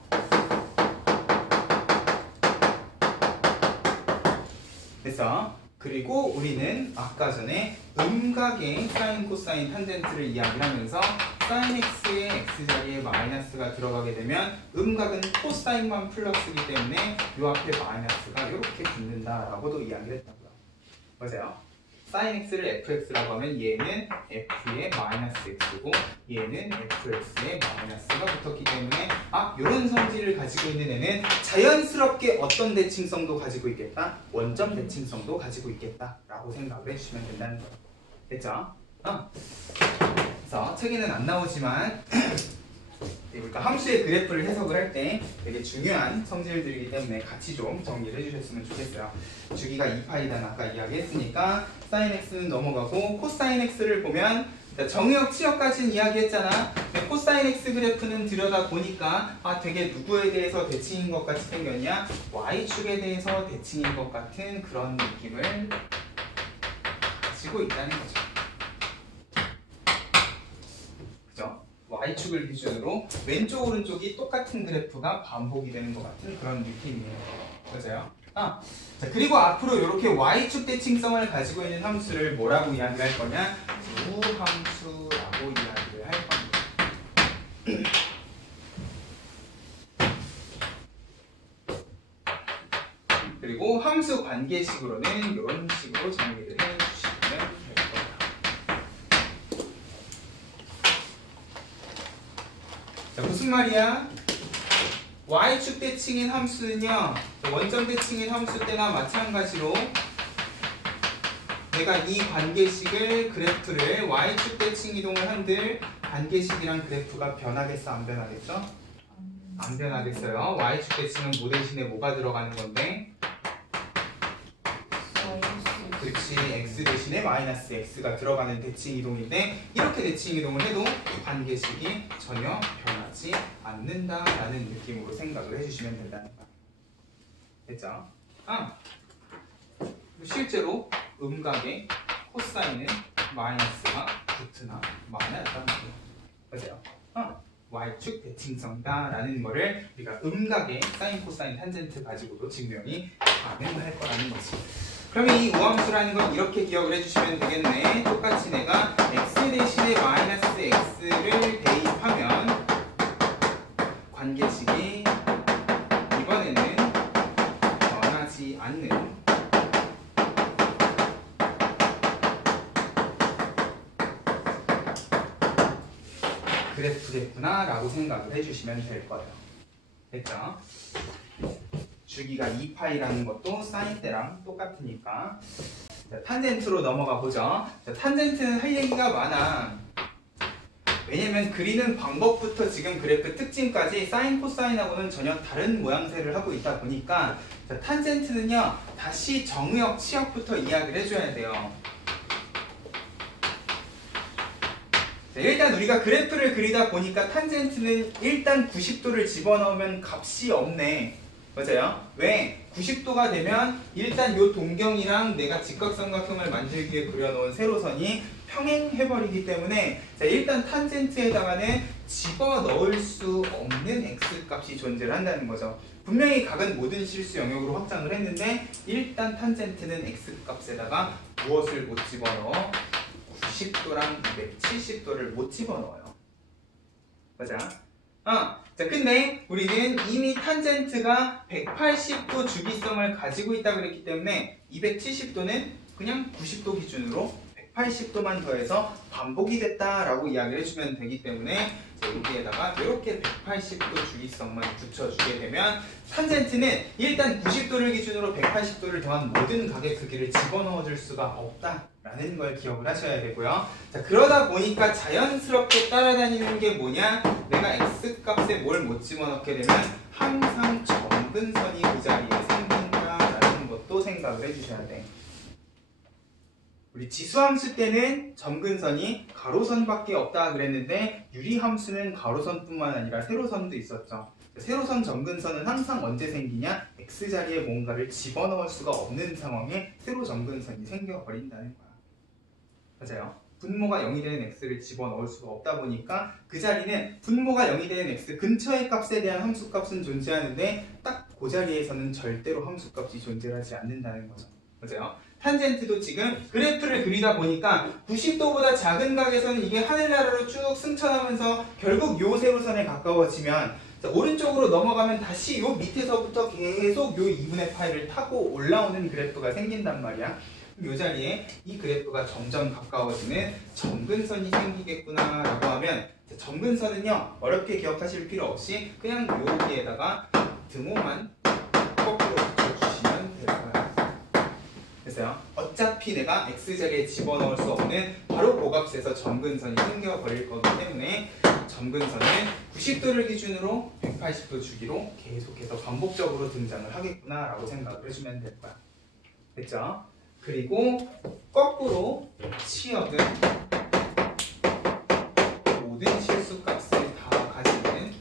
그래서 그리고 우리는 아까 전에 음각의 사인, 코사인, 탄젠트를 이야기하면서 sin x의 x자리에 마이너스가 들어가게 되면 음각은 코사인만 플러스이기 때문에 이 앞에 마이너스가 이렇게 붙는다라고도 이야기를 했다고요. 맞아요? sin x를 fx라고 하면 얘는 f의 마이너스 x고 얘는 fx의 마이너스가 붙었기 때문에 이런 성질을 가지고 있는 애는 자연스럽게 어떤 대칭성도 가지고 있겠다? 원점 대칭성도 가지고 있겠다 라고 생각을 해주시면 된다는 거예요. 됐죠? 그래서 책에는 안 나오지만 그러니까 함수의 그래프를 해석을 할 때 되게 중요한 성질들이기 때문에 같이 좀 정리를 해주셨으면 좋겠어요. 주기가 2파이다는 아까 이야기했으니까 sin x는 넘어가고 코사인 x를 보면 정역, 치역까지는 이야기했잖아. 코사인 x 그래프는 들여다보니까 되게 누구에 대해서 대칭인 것 같이 생겼냐? y축에 대해서 대칭인 것 같은 그런 느낌을 가지고 있다는 거죠. y축을 기준으로 왼쪽 오른쪽이 똑같은 그래프가 반복이 되는 것 같은 그런 느낌이에요. 맞아요? 자, 그리고 앞으로 이렇게 y축 대칭성을 가지고 있는 함수를 뭐라고 이야기를 할 거냐? 우함수라고 이야기를 할 겁니다. 그리고 함수 관계식으로는 이런 식으로 정리를 해주시면 될 거예요. 자, 무슨 말이야? y축 대칭인 함수는요, 원점 대칭인 함수 때나 마찬가지로 내가 이 관계식을 그래프를 y축 대칭 이동을 한들 관계식이랑 그래프가 변하겠어? 안 변하겠어? 안 변하겠어요. y축 대칭은 뭐 대신에 뭐가 들어가는 건데? 그렇지, x 대신에 마이너스 x가 들어가는 대칭 이동인데 이렇게 대칭 이동을 해도 관계식이 전혀 변하지 않는다라는 느낌으로 생각을 해주시면 된다는 거야. 됐죠? 실제로 음각의 코사인은 마이너스가 붙으나 마이너스가 맞아요. y축 대칭성이다라는 거를 우리가 음각의 사인, 코사인, 탄젠트 가지고도 증명이 가능할 거라는 거지. 그러면 이 우함수라는 건 이렇게 기억을 해주시면 되겠네. 똑같이 내가 x 대신에 마이너스 x를 대입하면 관계식이 이번에는 변하지 않는 그래프겠구나 라고 생각을 해주시면 될 거예요. 됐죠? 주기가 2파이라는 것도 사인 때랑 똑같으니까. 자, 탄젠트로 넘어가 보죠. 자, 탄젠트는 할 얘기가 많아. 왜냐면 그리는 방법부터 지금 그래프 특징까지 사인, 코사인하고는 전혀 다른 모양새를 하고 있다 보니까 자, 탄젠트는요 다시 정의역, 치역부터 이야기를 해줘야 돼요. 자, 일단 우리가 그래프를 그리다 보니까 탄젠트는 일단 90도를 집어넣으면 값이 없네. 맞아요? 왜? 90도가 되면 일단 요 동경이랑 내가 직각삼각형을 만들기 위해 그려놓은 세로선이 평행해버리기 때문에 자, 일단 탄젠트에다가는 집어넣을 수 없는 x값이 존재를 한다는 거죠. 분명히 각은 모든 실수 영역으로 확장을 했는데 일단 탄젠트는 x값에다가 무엇을 못 집어넣어? 90도랑 270도를 못 집어넣어요. 맞아? 자, 근데 우리는 이미 탄젠트가 180도 주기성을 가지고 있다고 그랬기 때문에 270도는 그냥 90도 기준으로 180도만 더해서 반복이 됐다라고 이야기를 해주면 되기 때문에 여기에다가 이렇게 180도 주기성만 붙여주게 되면 탄젠트는 일단 90도를 기준으로 180도를 더한 모든 각의 크기를 집어넣어 줄 수가 없다라는 걸 기억을 하셔야 되고요. 자, 그러다 보니까 자연스럽게 따라다니는 게 뭐냐? 내가 x값에 뭘 못 집어넣게 되면 항상 점근선이 그 자리에 생긴다라는 것도 생각을 해주셔야 돼. 우리 지수함수 때는 점근선이 가로선밖에 없다 그랬는데 유리함수는 가로선뿐만 아니라 세로선도 있었죠. 세로선 점근선은 항상 언제 생기냐? x자리에 뭔가를 집어넣을 수가 없는 상황에 세로 점근선이 생겨버린다는 거야. 맞아요? 분모가 0이 되는 x를 집어넣을 수가 없다 보니까 그 자리는 분모가 0이 되는 x 근처의 값에 대한 함수값은 존재하는데 딱 그 자리에서는 절대로 함수값이 존재하지 않는다는 거죠. 맞아요? 탄젠트도 지금 그래프를 그리다 보니까 90도보다 작은 각에서는 이게 하늘나라로 쭉 승천하면서 결국 요 세로선에 가까워지면 자, 오른쪽으로 넘어가면 다시 요 밑에서부터 계속 요 2분의 파이를 타고 올라오는 그래프가 생긴단 말이야. 요 자리에 이 그래프가 점점 가까워지는 점근선이 생기겠구나 라고 하면 자, 점근선은요 어렵게 기억하실 필요 없이 그냥 여기에다가 등호만 거꾸로 붙여주시면 될 거예요. 됐어요? 어차피 내가 x자리에 집어넣을 수 없는 바로 그 값에서 점근선이 생겨버릴 거기 때문에 점근선은 90도를 기준으로 180도 주기로 계속해서 반복적으로 등장을 하겠구나 라고 생각을 해주면 될 거야. 됐죠? 그리고 거꾸로 치역은 모든 실수값을 다 가지는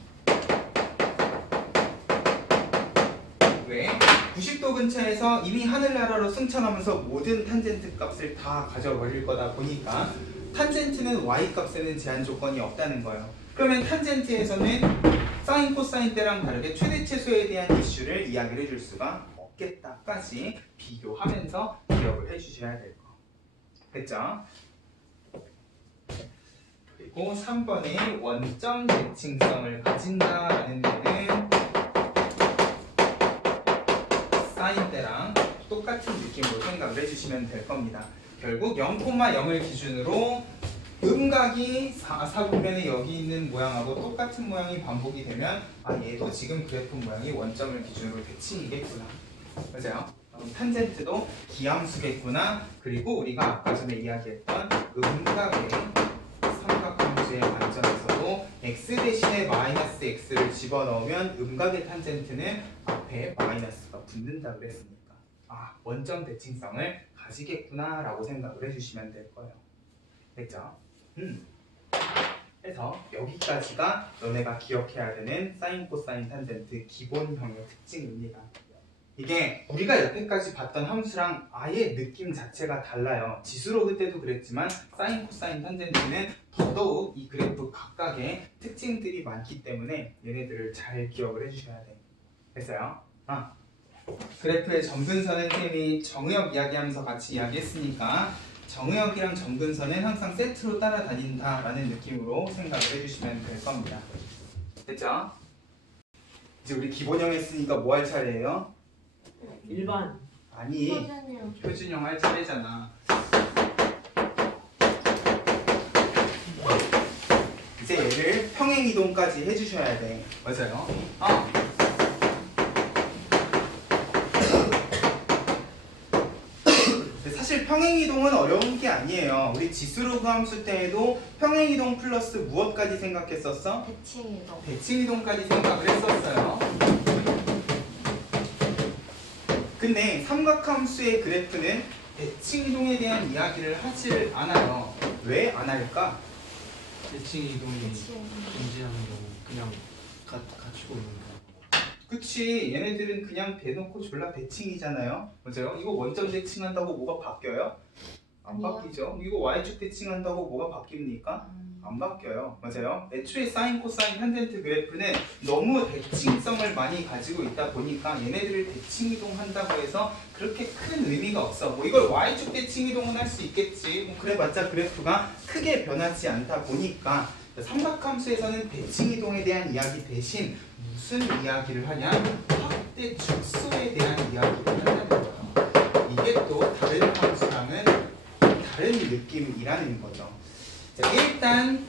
왜? 90도 근처에서 이미 하늘나라로 승천하면서 모든 탄젠트 값을 다 가져버릴 거다 보니까 탄젠트는 y값에는 제한 조건이 없다는 거예요. 그러면 탄젠트에서는 사인, 코사인 때랑 다르게 최대최소에 대한 이슈를 이야기를 해줄 수가 없겠다까지 비교하면서 기억을 해주셔야 될 거. 됐죠? 그리고 3번에 원점 대칭성을 가진다라는 데는 사인 때랑 똑같은 느낌으로 생각을 해주시면 될 겁니다. 결국 0,0을 기준으로 음각이 사구면에 여기 있는 모양하고 똑같은 모양이 반복이 되면 얘도 지금 그래프 모양이 원점을 기준으로 대칭이겠구나. 맞아요? 탄젠트도 기함수겠구나. 그리고 우리가 아까 전에 이야기했던 음각의 삼각함수의 관점에서도 x 대신에 마이너스 x를 집어넣으면 음각의 탄젠트는 앞에 마이너스가 붙는다 그랬으니까 원점 대칭성을 가지겠구나 라고 생각을 해주시면 될 거예요. 됐죠? 그래서 여기까지가 너네가 기억해야 되는 사인, 코사인, 탄젠트 기본형의 특징입니다. 이게 우리가 여태까지 봤던 함수랑 아예 느낌 자체가 달라요. 지수로 그때도 그랬지만 사인, 코사인, 탄젠트는 더더욱 이 그래프 각각의 특징들이 많기 때문에 얘네들을 잘 기억을 해주셔야 돼. 됐어요? 그래프의 점근선은 쌤이 정의역 이야기하면서 같이 이야기했으니까 정의역이랑 점근선은 항상 세트로 따라다닌다라는 느낌으로 생각을 해주시면 될 겁니다. 됐죠? 이제 우리 기본형 했으니까 뭐 할 차례예요? 일반. 아니, 표준형 할 차례잖아. 이제 얘를 평행이동까지 해주셔야 돼. 맞아요? 사실 평행이동은 어려운 게 아니에요. 우리 지수로그 함수 때에도 평행이동 플러스 무엇까지 생각했었어? 대칭이동. 대칭이동까지 생각을 했었어요. 근데 삼각함수의 그래프는 대칭이동에 대한 이야기를 하질 않아요. 왜 안 할까? 대칭이동이 존재하는 경우 그냥 갖추고 있는 거. 그치, 얘네들은 그냥 대놓고 졸라 대칭이잖아요. 맞아요? 이거 원점 대칭한다고 뭐가 바뀌어요? 안 아니요. 바뀌죠. 이거 y축 대칭한다고 뭐가 바뀝니까? 안 바뀌어요. 맞아요? 애초에 사인, 코사인, 탄젠트 그래프는 너무 대칭성을 많이 가지고 있다 보니까 얘네들을 대칭이동한다고 해서 그렇게 큰 의미가 없어. 뭐 이걸 y축 대칭이동은 할 수 있겠지. 뭐 그래봤자 그래프가 크게 변하지 않다 보니까 삼각함수에서는 대칭이동에 대한 이야기 대신 무슨 이야기를 하냐? 확대 축소에 대한 이야기를 한다는 거예요. 이게 또 다른 함수랑은 다른 느낌이라는 거죠. 자, 일단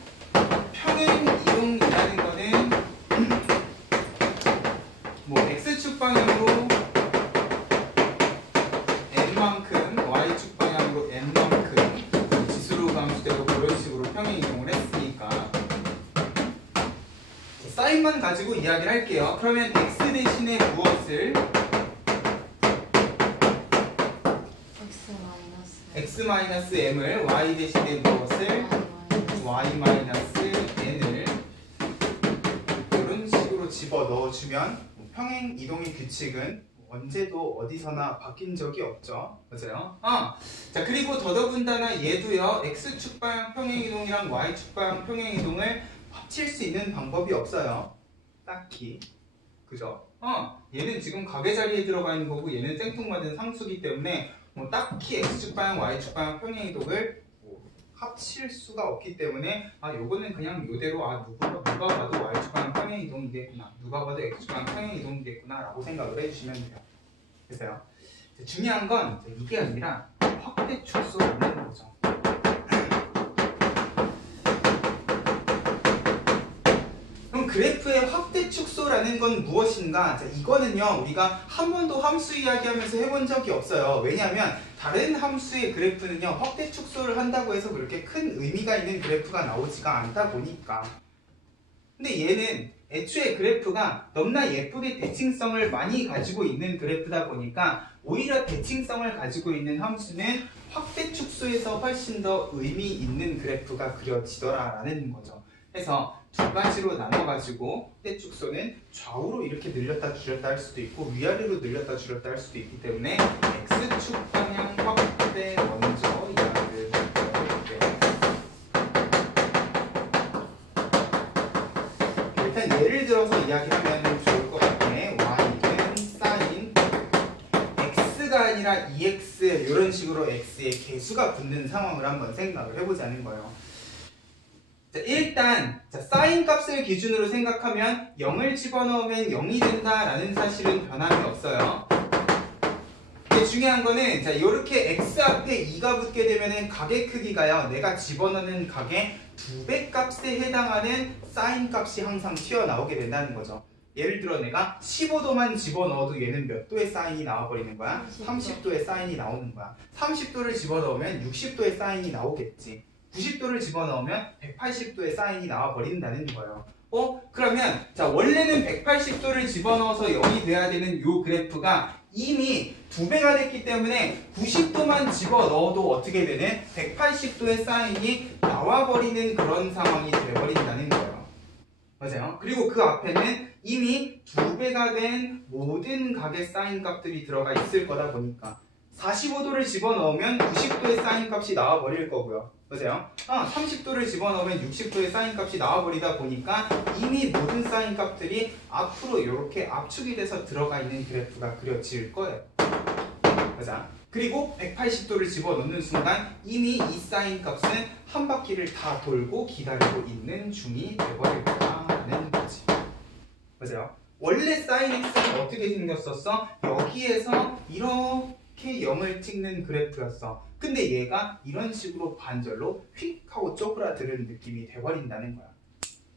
평행이동이라는 거는 뭐 x축 방향으로 n만큼 y축 방향으로 n만큼 지수로 함수대로 그런 식으로 평행이동을 했으니까 사인만 가지고 이야기를 할게요. 그러면 x 대신에 무엇을? x-m을 y 대신에 무엇을? y-n을 이런 식으로 집어 넣어주면 평행이동의 규칙은 언제도 어디서나 바뀐 적이 없죠. 맞아요? 자, 그리고 더더군다나 얘도요. x축 방향 평행이동이랑 y축 방향 평행이동을 합칠 수 있는 방법이 없어요. 딱히. 그죠? 얘는 지금 각의 자리에 들어가 있는 거고 얘는 생뚱맞은 상수기 때문에 뭐 딱히 x축 방향, y축 방향 평행이동을 합칠 수가 없기 때문에 요거는 그냥 요대로 누가 봐도 y축 방향 평행이동이겠구나, 누가 봐도 x축 방향 평행이동이겠구나 라고 생각을 해주시면 돼요. 됐어요? 중요한 건 이게 아니라 확대 축소라는 거죠. 그럼 그래프의 확대 축소라는 건 무엇인가? 자, 이거는요 우리가 한 번도 함수 이야기하면서 해본 적이 없어요. 왜냐하면 다른 함수의 그래프는요 확대 축소를 한다고 해서 그렇게 큰 의미가 있는 그래프가 나오지가 않다 보니까. 근데 얘는 애초에 그래프가 너무나 예쁘게 대칭성을 많이 가지고 있는 그래프다 보니까 오히려 대칭성을 가지고 있는 함수는 확대 축소에서 훨씬 더 의미 있는 그래프가 그려지더라라는 거죠. 그래서 두 가지로 나눠가지고 확대 축소는 좌우로 이렇게 늘렸다 줄였다 할 수도 있고 위아래로 늘렸다 줄였다 할 수도 있기 때문에 x축 방향 확대 먼저 이야기를 해볼게요. 일단 예를 들어서 이야기하면 좋을 것 같아. y는 사인 x가 아니라 2x 이런 식으로 x의 개수가 붙는 상황을 한번 생각을 해보자는 거예요. 자, 일단 사인 값을 기준으로 생각하면 0을 집어넣으면 0이 된다라는 사실은 변함이 없어요. 근데 중요한 거는 자, 이렇게 x 앞에 2가 붙게 되면은 각의 크기가요. 내가 집어넣는 각의 2배 값에 해당하는 사인 값이 항상 튀어나오게 된다는 거죠. 예를 들어 내가 15도만 집어넣어도 얘는 몇 도의 사인이 나와버리는 거야? 30도의 사인이 나오는 거야. 30도를 집어넣으면 60도의 사인이 나오겠지. 90도를 집어넣으면 180도의 사인이 나와버린다는 거예요. 그러면 자, 원래는 180도를 집어넣어서 0이 돼야 되는 요 그래프가 이미 2배가 됐기 때문에 90도만 집어넣어도 어떻게 되는 180도의 사인이 나와버리는 그런 상황이 돼버린다는 거예요. 맞아요. 그리고 그 앞에는 이미 2배가 된 모든 각의 사인 값들이 들어가 있을 거다 보니까 45도를 집어넣으면 90도의 사인 값이 나와버릴 거고요. 맞아요. 30도를 집어넣으면 60도의 사인 값이 나와버리다 보니까 이미 모든 사인 값들이 앞으로 이렇게 압축이 돼서 들어가 있는 그래프가 그려질 거예요. 맞아. 그리고 180도를 집어넣는 순간 이미 이 사인 값은 한 바퀴를 다 돌고 기다리고 있는 중이 돼버릴 거라는 거지. 맞아요. 원래 사인 x는 어떻게 생겼었어? 여기에서 이렇게 0을 찍는 그래프였어. 근데 얘가 이런 식으로 반절로 휙 하고 쪼그라드는 느낌이 돼버린다는 거야.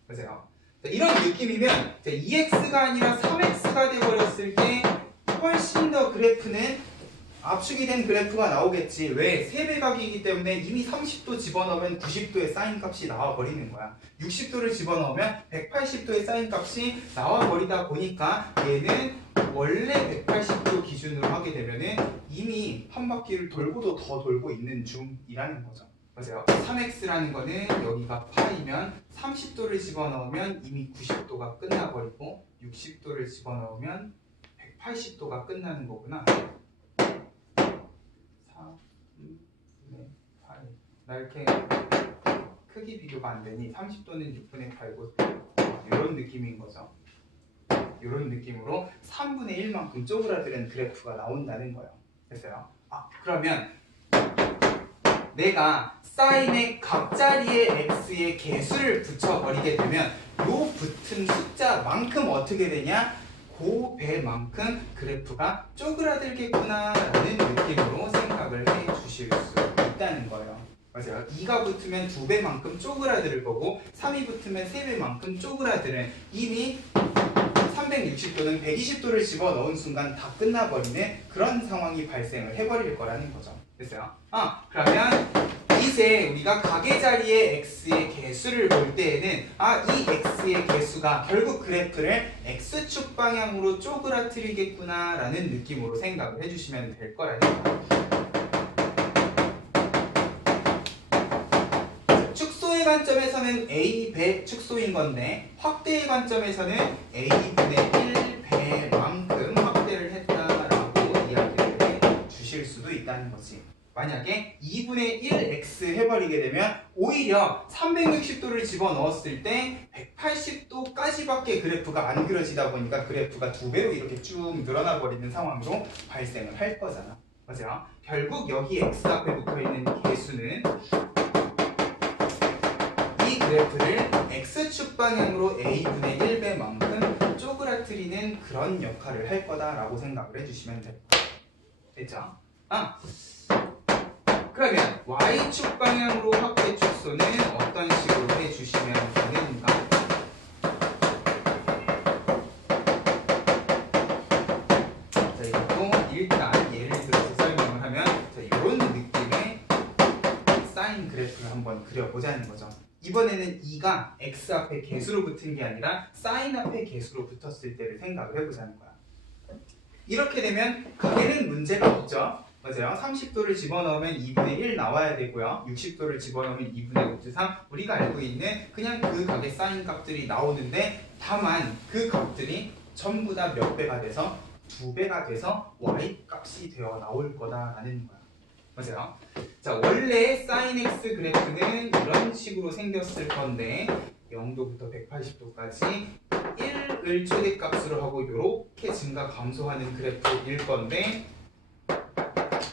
맞아요. 이런 느낌이면 2x가 아니라 3x가 돼버렸을 때 훨씬 더 그래프는 압축이 된 그래프가 나오겠지. 왜? 3배 각이기 때문에 이미 30도 집어넣으면 90도의 사인 값이 나와버리는 거야. 60도를 집어넣으면 180도의 사인 값이 나와버리다 보니까 얘는 원래 180도 기준으로 하게 되면은 이미 한 바퀴를 돌고도 더 돌고 있는 중이라는 거죠. 맞아요. 3x라는 거는 여기가 파이면 30도를 집어넣으면 이미 90도가 끝나버리고 60도를 집어넣으면 180도가 끝나는 거구나. 4, 2, 8. 나 이렇게 크기 비교가 안 되니 30도는 6분의 8고 이런 느낌인 거죠. 이런 느낌으로 3분의 1만큼 쪼그라드는 그래프가 나온다는 거예요. 됐어요? 그러면 내가 사인의 각자리에 x의 개수를 붙여버리게 되면 요 붙은 숫자만큼 어떻게 되냐? 그 배만큼 그래프가 쪼그라들겠구나 라는 느낌으로 생각을 해 주실 수 있다는 거예요. 맞아요. 2가 붙으면 2배만큼 쪼그라들 거고 3이 붙으면 3배만큼 쪼그라드는 이미 360도는 120도를 집어넣은 순간 다 끝나버리는 그런 상황이 발생을 해버릴 거라는 거죠. 됐어요? 그러면 이제 우리가 각의 자리에 x의 개수를 볼 때에는 이 x의 개수가 결국 그래프를 x축 방향으로 쪼그라뜨리겠구나 라는 느낌으로 생각을 해주시면 될 거라는 거예요. 축소의 관점에서는 a배 축소인 건데 확대의 관점에서는 a분의 1배만큼 확대를 했다라고 이야기를 해 주실 수도 있다는 거지. 만약에 2분의 1x 해버리게 되면 오히려 360도를 집어넣었을 때 180도까지밖에 그래프가 안 그려지다 보니까 그래프가 2배로 이렇게 쭉 늘어나 버리는 상황으로 발생을 할 거잖아. 맞아요? 결국 여기 x 앞에 붙어있는 개수는 이 그래프를 x축 방향으로 a분의 1배만큼 쪼그라뜨리는 그런 역할을 할 거다라고 생각을 해주시면 될 거예요. 됐죠? 그러면 y축 방향으로 확대 축소는 어떤 식으로 해주시면 되는가? 자, 이것도 일단 예를 들어서 설명을 하면 이런 느낌의 사인 그래프를 한번 그려보자는 거죠. 이번에는 2가 x 앞에 개수로 붙은 게 아니라 사인 앞에 개수로 붙었을 때를 생각을 해보자는 거야. 이렇게 되면 각에는 문제가 없죠. 맞아요. 30도를 집어넣으면 2분의 1 나와야 되고요. 60도를 집어넣으면 2분의 루트 3. 우리가 알고 있는 그냥 그 각의 사인 값들이 나오는데 다만 그 값들이 전부 다 몇 배가 돼서 2배가 돼서 y 값이 되어 나올 거다라는 거야. 맞아요. 자, 원래 사인 x 그래프는 이런 식으로 생겼을 건데 0도부터 180도까지 1을 최대값으로 하고 이렇게 증가 감소하는 그래프일 건데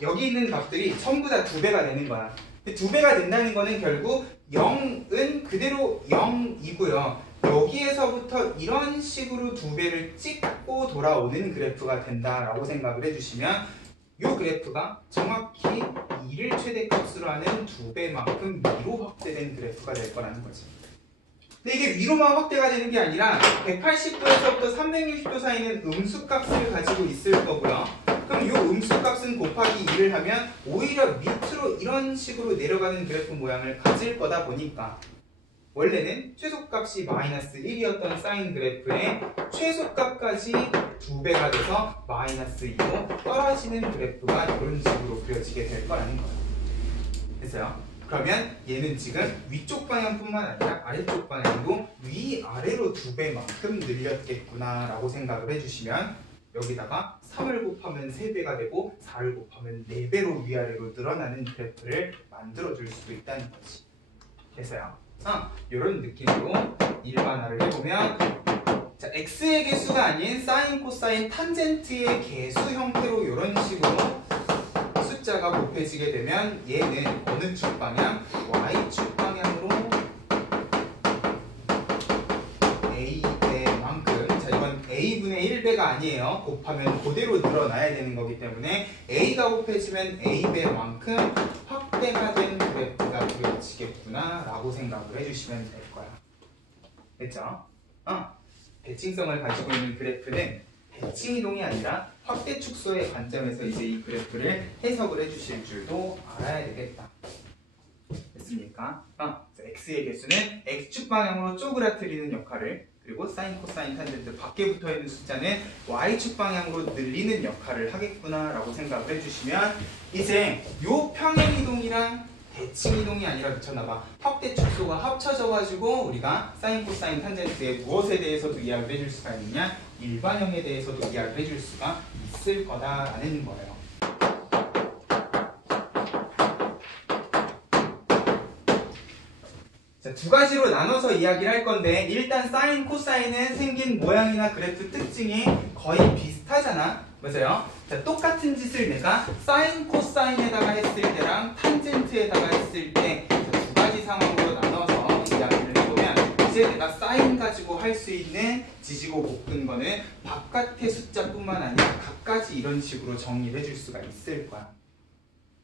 여기 있는 값들이 전부 다 2배가 되는 거야. 두 배가 된다는 거는 결국 0은 그대로 0이고요. 여기에서부터 이런 식으로 두 배를 찍고 돌아오는 그래프가 된다라고 생각을 해주시면 이 그래프가 정확히 2를 최대값으로 하는 두 배만큼 위로 확대된 그래프가 될 거라는 거죠. 근데 이게 위로만 확대가 되는 게 아니라 180도에서부터 360도 사이는 음수값을 가지고 있을 거고요. 그럼 이 음수값은 곱하기 2를 하면 오히려 밑으로 이런 식으로 내려가는 그래프 모양을 가질 거다 보니까 원래는 최소값이 마이너스 1이었던 사인 그래프의 최소값까지 2배가 돼서 마이너스 2로 떨어지는 그래프가 이런 식으로 그려지게 될 거라는 거예요. 됐어요? 그러면 얘는 지금 위쪽 방향뿐만 아니라 아래쪽 방향도 위아래로 2배만큼 늘렸겠구나 라고 생각을 해주시면 여기다가 3을 곱하면 3배가 되고 4를 곱하면 4배로 위아래로 늘어나는 그래프를 만들어줄 수도 있다는 거지. 됐어요? 이런 느낌으로 일반화를 해보면 자, x의 개수가 아닌 사인, 코사인, 탄젠트의 개수 형태로 이런 식으로 숫자가 곱해지게 되면 얘는 어느 축 방향? y축 방향으로 a배만큼, 자 이건 a분의 1배가 아니에요. 곱하면 그대로 늘어나야 되는 거기 때문에 a가 곱해지면 a배만큼 확대가 된 그래프가 그려지겠구나 라고 생각을 해주시면 될 거야. 됐죠? 대칭성을 가지고 있는 그래프는 대칭이동이 아니라 확대 축소의 관점에서 이제 이 그래프를 해석을 해주실 줄도 알아야 되겠다. 됐습니까? x의 개수는 x축 방향으로 쪼그라뜨리는 역할을, 그리고 사인, 코사인, 탄젠트 밖에 붙어있는 숫자는 y축 방향으로 늘리는 역할을 하겠구나 라고 생각을 해주시면 이제 요 평행이동이랑 대칭이동이 아니라 미쳤나봐. 확대 축소가 합쳐져가지고 우리가 사인, 코사인, 탄젠트의 무엇에 대해서도 이야기를 해줄 수가 있느냐? 일반형에 대해서도 이야기를 해줄 수가 있을 거다라는 거예요. 자, 두 가지로 나눠서 이야기를 할 건데 일단 사인, 코사인은 생긴 모양이나 그래프 특징이 거의 비슷하잖아. 맞아요? 자, 똑같은 짓을 내가 사인, 코사인에다가 했을 때랑 탄젠트에다가 했을 때 두 가지 상황으로 나눠서 이야기를 해보면 이제 내가 사인 가지고 할 수 있는 지지고 볶은 거는 바깥의 숫자뿐만 아니라 각까지 이런 식으로 정리를 해줄 수가 있을 거야.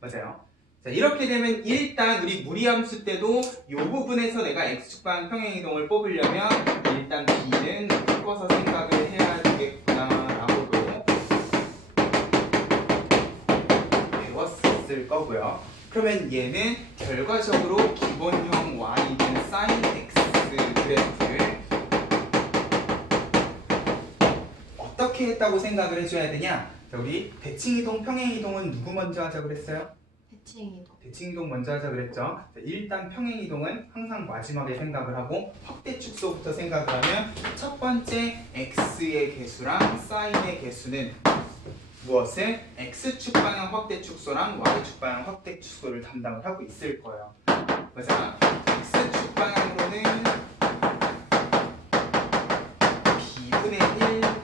맞아요? 자, 이렇게 되면 일단 우리 무리함수 때도 이 부분에서 내가 x축 방향 평행이동을 뽑으려면 일단 b는 바꿔서 생각을 해야 되겠구나 라고도 배웠을 거고요. 그러면 얘는 결과적으로 기본형 y는 sin x 그래프를 어떻게 했다고 생각을 해줘야 되냐? 자, 우리 대칭이동, 평행이동은 누구 먼저 하자 그랬어요? 대칭이동. 대칭이동 먼저 하자 그랬죠? 자, 일단 평행이동은 항상 마지막에 생각을 하고 확대 축소부터 생각을 하면 첫 번째 x의 개수랑 사인의 개수는 무엇을? x축 방향 확대 축소랑 y축 방향 확대 축소를 담당을 하고 있을 거예요. 맞아. x축 방향으로는 b분의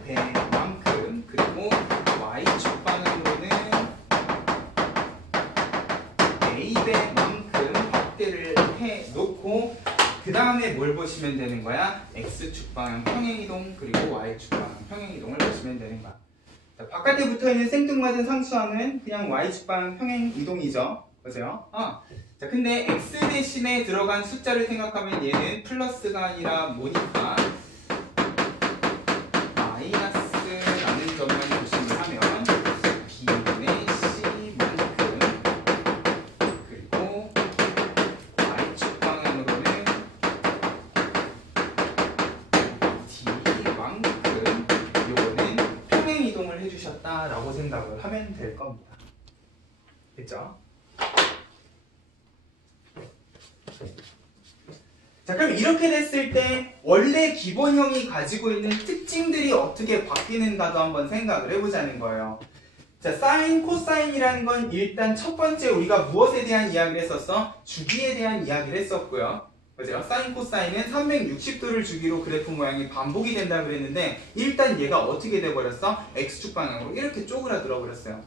1배만큼, 그리고 y축 방향으로는 a배만큼 확대를 해놓고 그 다음에 뭘 보시면 되는 거야? x축 방향 평행이동 그리고 y축 방향 평행이동을 보시면 되는 거야. 자, 바깥에 붙어있는 생뚱맞은 상수항은 그냥 y축 방향 평행이동이죠. 맞아요? 자, 근데 x 대신에 들어간 숫자를 생각하면 얘는 플러스가 아니라 뭐니까 마이너스라는 점만 조심을 하면 b분의 c만큼, 그리고 y축 방향으로는 d만큼 요거는 평행이동을 해주셨다라고 생각을 하면 될 겁니다. 됐죠? 자, 그럼 이렇게 됐을 때 원래 기본형이 가지고 있는 특징들이 어떻게 바뀌는가도 한번 생각을 해보자는 거예요. 자, 사인, 코사인이라는 건 일단 첫 번째 우리가 무엇에 대한 이야기를 했었어? 주기에 대한 이야기를 했었고요. 맞아요? 사인, 코사인은 360도를 주기로 그래프 모양이 반복이 된다고 그랬는데 일단 얘가 어떻게 돼버렸어? x축 방향으로 이렇게 쪼그라들어 버렸어요.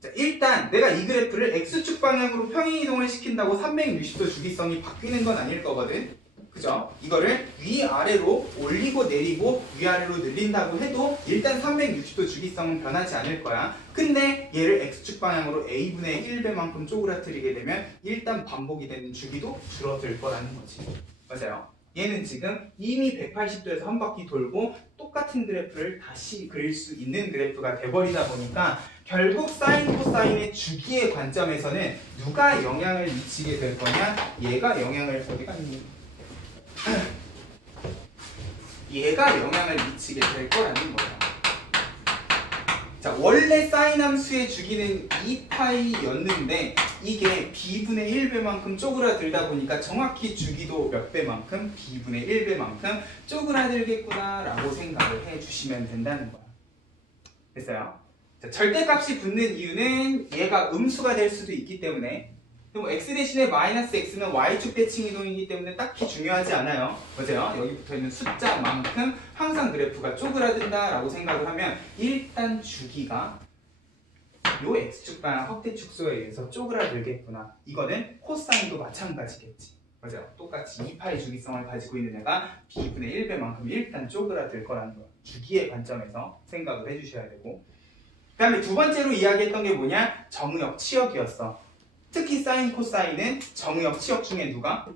자, 일단 내가 이 그래프를 X축 방향으로 평행이동을 시킨다고 360도 주기성이 바뀌는 건 아닐 거거든. 그죠? 이거를 위아래로 올리고 내리고 위아래로 늘린다고 해도 일단 360도 주기성은 변하지 않을 거야. 근데 얘를 X축 방향으로 A분의 1배만큼 쪼그라뜨리게 되면 일단 반복이 되는 주기도 줄어들 거라는 거지. 맞아요. 얘는 지금 이미 180도에서 한 바퀴 돌고 똑같은 그래프를 다시 그릴 수 있는 그래프가 돼버리다 보니까 결국 사인 코사인의 주기의 관점에서는 누가 영향을 미치게 될 거냐? 얘가 영향을 어디 갔니? 얘가 영향을 미치게 될 거라는 거야. 자, 원래 사인 함수의 주기는 2파이였는데 이게 b분의 1배만큼 쪼그라들다 보니까 정확히 주기도 몇 배만큼? b분의 1배만큼 쪼그라들겠구나 라고 생각을 해주시면 된다는 거야. 됐어요? 자, 절대값이 붙는 이유는 얘가 음수가 될 수도 있기 때문에 그럼 x 대신에 마이너스 x는 y축 대칭 이동이기 때문에 딱히 중요하지 않아요. 맞아요? 여기 붙어있는 숫자만큼 항상 그래프가 쪼그라든다 라고 생각을 하면 일단 주기가 요 x축 방향 확대 축소에 의해서 쪼그라들겠구나. 이거는 코사인도 마찬가지겠지. 맞아요? 똑같이 2파의 주기성을 가지고 있는 애가 b분의 1배만큼 일단 쪼그라들 거라는 거예요. 주기의 관점에서 생각을 해주셔야 되고 그 다음에 두 번째로 이야기했던 게 뭐냐? 정의역 치역이었어. 특히 사인 코사인은 정의역 치역 중에 누가?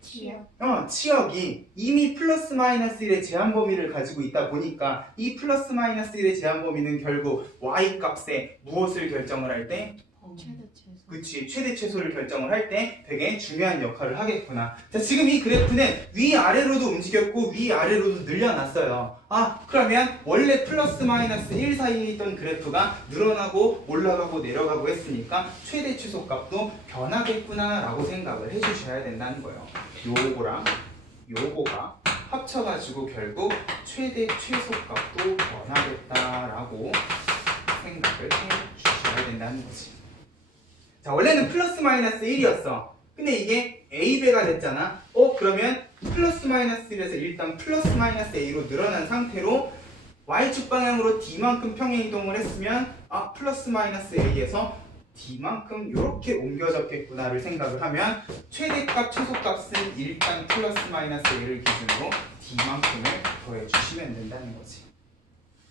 치역. 치역이 이미 플러스 마이너스 1의 제한 범위를 가지고 있다 보니까 이 플러스 마이너스 1의 제한 범위는 결국 y 값에 무엇을 결정을 할 때? 최대 최소. 그치, 최대 최소를 결정을 할 때 되게 중요한 역할을 하겠구나. 자, 지금 이 그래프는 위아래로도 움직였고 위아래로도 늘려놨어요. 그러면 원래 플러스 마이너스 1 사이에 있던 그래프가 늘어나고 올라가고 내려가고 했으니까 최대 최소 값도 변하겠구나 라고 생각을 해주셔야 된다는 거예요. 요거랑 요거가 합쳐가지고 결국 최대 최소 값도 변하겠다라고 생각을 해주셔야 된다는 거지. 자, 원래는 플러스 마이너스 1이었어. 근데 이게 A배가 됐잖아. 그러면 플러스 마이너스 1에서 일단 플러스 마이너스 A로 늘어난 상태로 Y축 방향으로 D만큼 평행이동을 했으면 플러스 마이너스 A에서 D만큼 이렇게 옮겨졌겠구나를 생각을 하면 최대값, 최소값은 일단 플러스 마이너스 A를 기준으로 D만큼을 더해주시면 된다는 거지.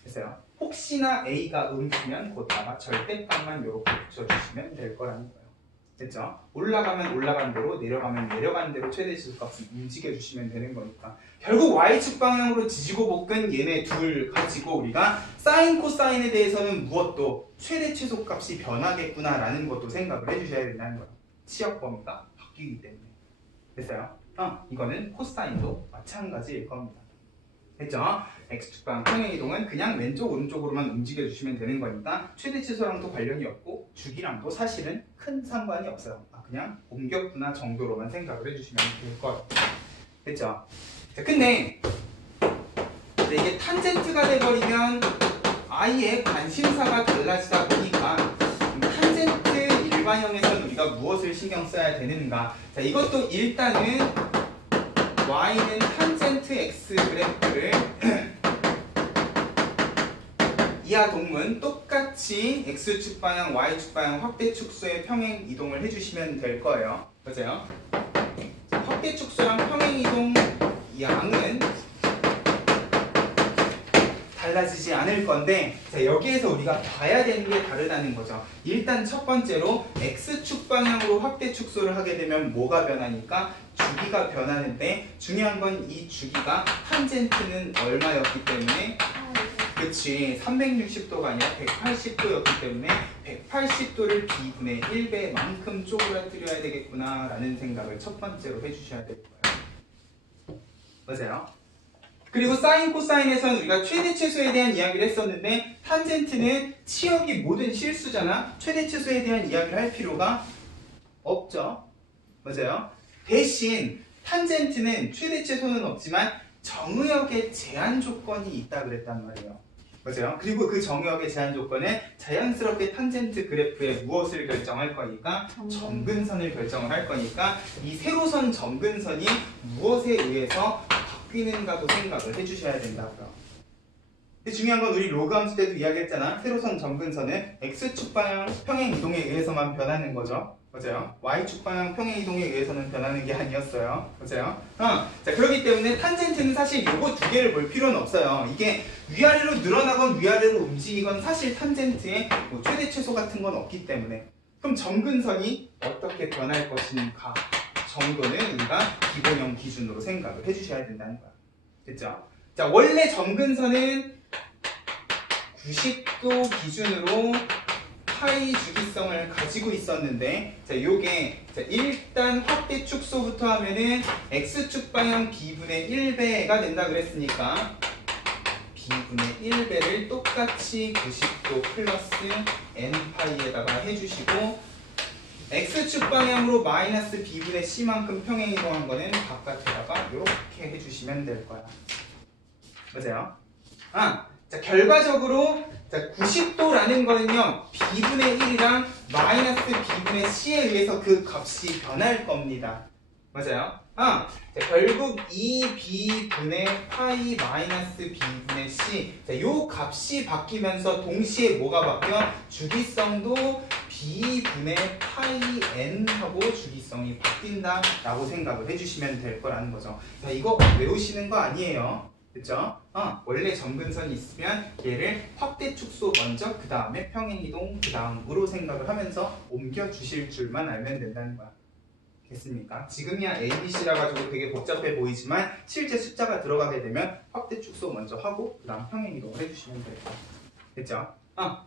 됐어요? 혹시나 A가 음수면 거기다가 절대값만 이렇게 붙여주시면 될 거라는 거예요. 됐죠? 올라가면 올라간 대로 내려가면 내려간 대로 최대 지수값을 움직여주시면 되는 거니까 결국 Y축 방향으로 지지고 볶은 얘네 둘 가지고 우리가 사인 코사인에 대해서는 무엇도 최대 최소값이 변하겠구나 라는 것도 생각을 해주셔야 된다는 거예요. 치역 범위가 바뀌기 때문에. 됐어요? 이거는 코사인도 마찬가지일 겁니다. 됐죠? X축 방향 평행이동은 그냥 왼쪽 오른쪽으로만 움직여주시면 되는 거니까 최대 최소랑도 관련이 없고 주기랑도 사실은 큰 상관이 없어요. 그냥 옮겼구나 정도로만 생각을 해주시면 될 것 같아요. 됐죠? 자, 근데 이게 탄젠트가 돼버리면 아예 관심사가 달라지다 보니까 탄젠트 일반형에서는 우리가 무엇을 신경 써야 되는가? 자, 이것도 일단은 y는 탄젠트 x 그래프를 이하 동문 똑같이 x축 방향, y축 방향 확대 축소의 평행 이동을 해주시면 될 거예요. 맞아요? 확대 축소랑 평행 이동 양은 달라지지 않을 건데 자, 여기에서 우리가 봐야 되는 게 다르다는 거죠. 일단 첫 번째로 x축 방향으로 확대 축소를 하게 되면 뭐가 변하니까 주기가 변하는데 중요한 건 이 주기가 탄젠트는 얼마였기 때문에 그치 360도가 아니라 180도였기 때문에 180도를 b분의 1배만큼 쪼그라뜨려야 되겠구나 라는 생각을 첫 번째로 해주셔야 될 거예요. 맞아요? 그리고 사인 코사인에서는 우리가 최대 최소에 대한 이야기를 했었는데 탄젠트는 치역이 모든 실수잖아. 최대 최소에 대한 이야기를 할 필요가 없죠. 맞아요? 대신 탄젠트는 최대 최소는 없지만 정의역의 제한 조건이 있다 그랬단 말이에요. 맞아요? 그리고 그 정의역의 제한 조건은 자연스럽게 탄젠트 그래프에 무엇을 결정할 거니까 점근선을 결정을 할 거니까 이 세로선 점근선이 무엇에 의해서 바뀌는가도 생각을 해주셔야 된다고요. 근데 중요한 건 우리 로그 함수 때도 이야기했잖아. 세로선 점근선은 x축 방향 평행 이동에 의해서만 변하는 거죠. 맞아요. y축 방향 평행 이동에 의해서는 변하는 게 아니었어요. 맞아요. 자, 그렇기 때문에 탄젠트는 사실 요거 두 개를 볼 필요는 없어요. 이게 위아래로 늘어나건 위아래로 움직이건 사실 탄젠트에 뭐 최대 최소 같은 건 없기 때문에. 그럼 점근선이 어떻게 변할 것인가? 정도는 우리가 기본형 기준으로 생각을 해주셔야 된다는 거야. 됐죠? 자, 원래 점근선은 90도 기준으로 파이 주기성을 가지고 있었는데, 자, 요게 자, 일단 확대 축소부터 하면은 x축 방향 b분의 1배가 된다 그랬으니까 b분의 1배를 똑같이 90도 플러스 n파이에다가 해주시고, x축 방향으로 마이너스 b분의 c만큼 평행 이동한 거는 바깥에다가 이렇게 해주시면 될 거야. 맞아요? 자, 결과적으로 자, 90도라는 거는요, b분의 1이랑 마이너스 b분의 c에 의해서 그 값이 변할 겁니다. 맞아요? 자, 결국 2b분의 파이 마이너스 b분의 c, 자, 요 값이 바뀌면서 동시에 뭐가 바뀌어? 주기성도 b분의 파이 n하고 주기성이 바뀐다 라고 생각을 해주시면 될 거라는 거죠. 자, 이거 외우시는 거 아니에요. 그쵸? 원래 점근선이 있으면 얘를 확대 축소 먼저, 그 다음에 평행이동, 그 다음으로 생각을 하면서 옮겨주실 줄만 알면 된다는 거야. 됐습니까? 지금이야 ABC라 가지고 되게 복잡해 보이지만 실제 숫자가 들어가게 되면 확대 축소 먼저 하고 그 다음 평행이동을 해주시면 돼요. 됐죠?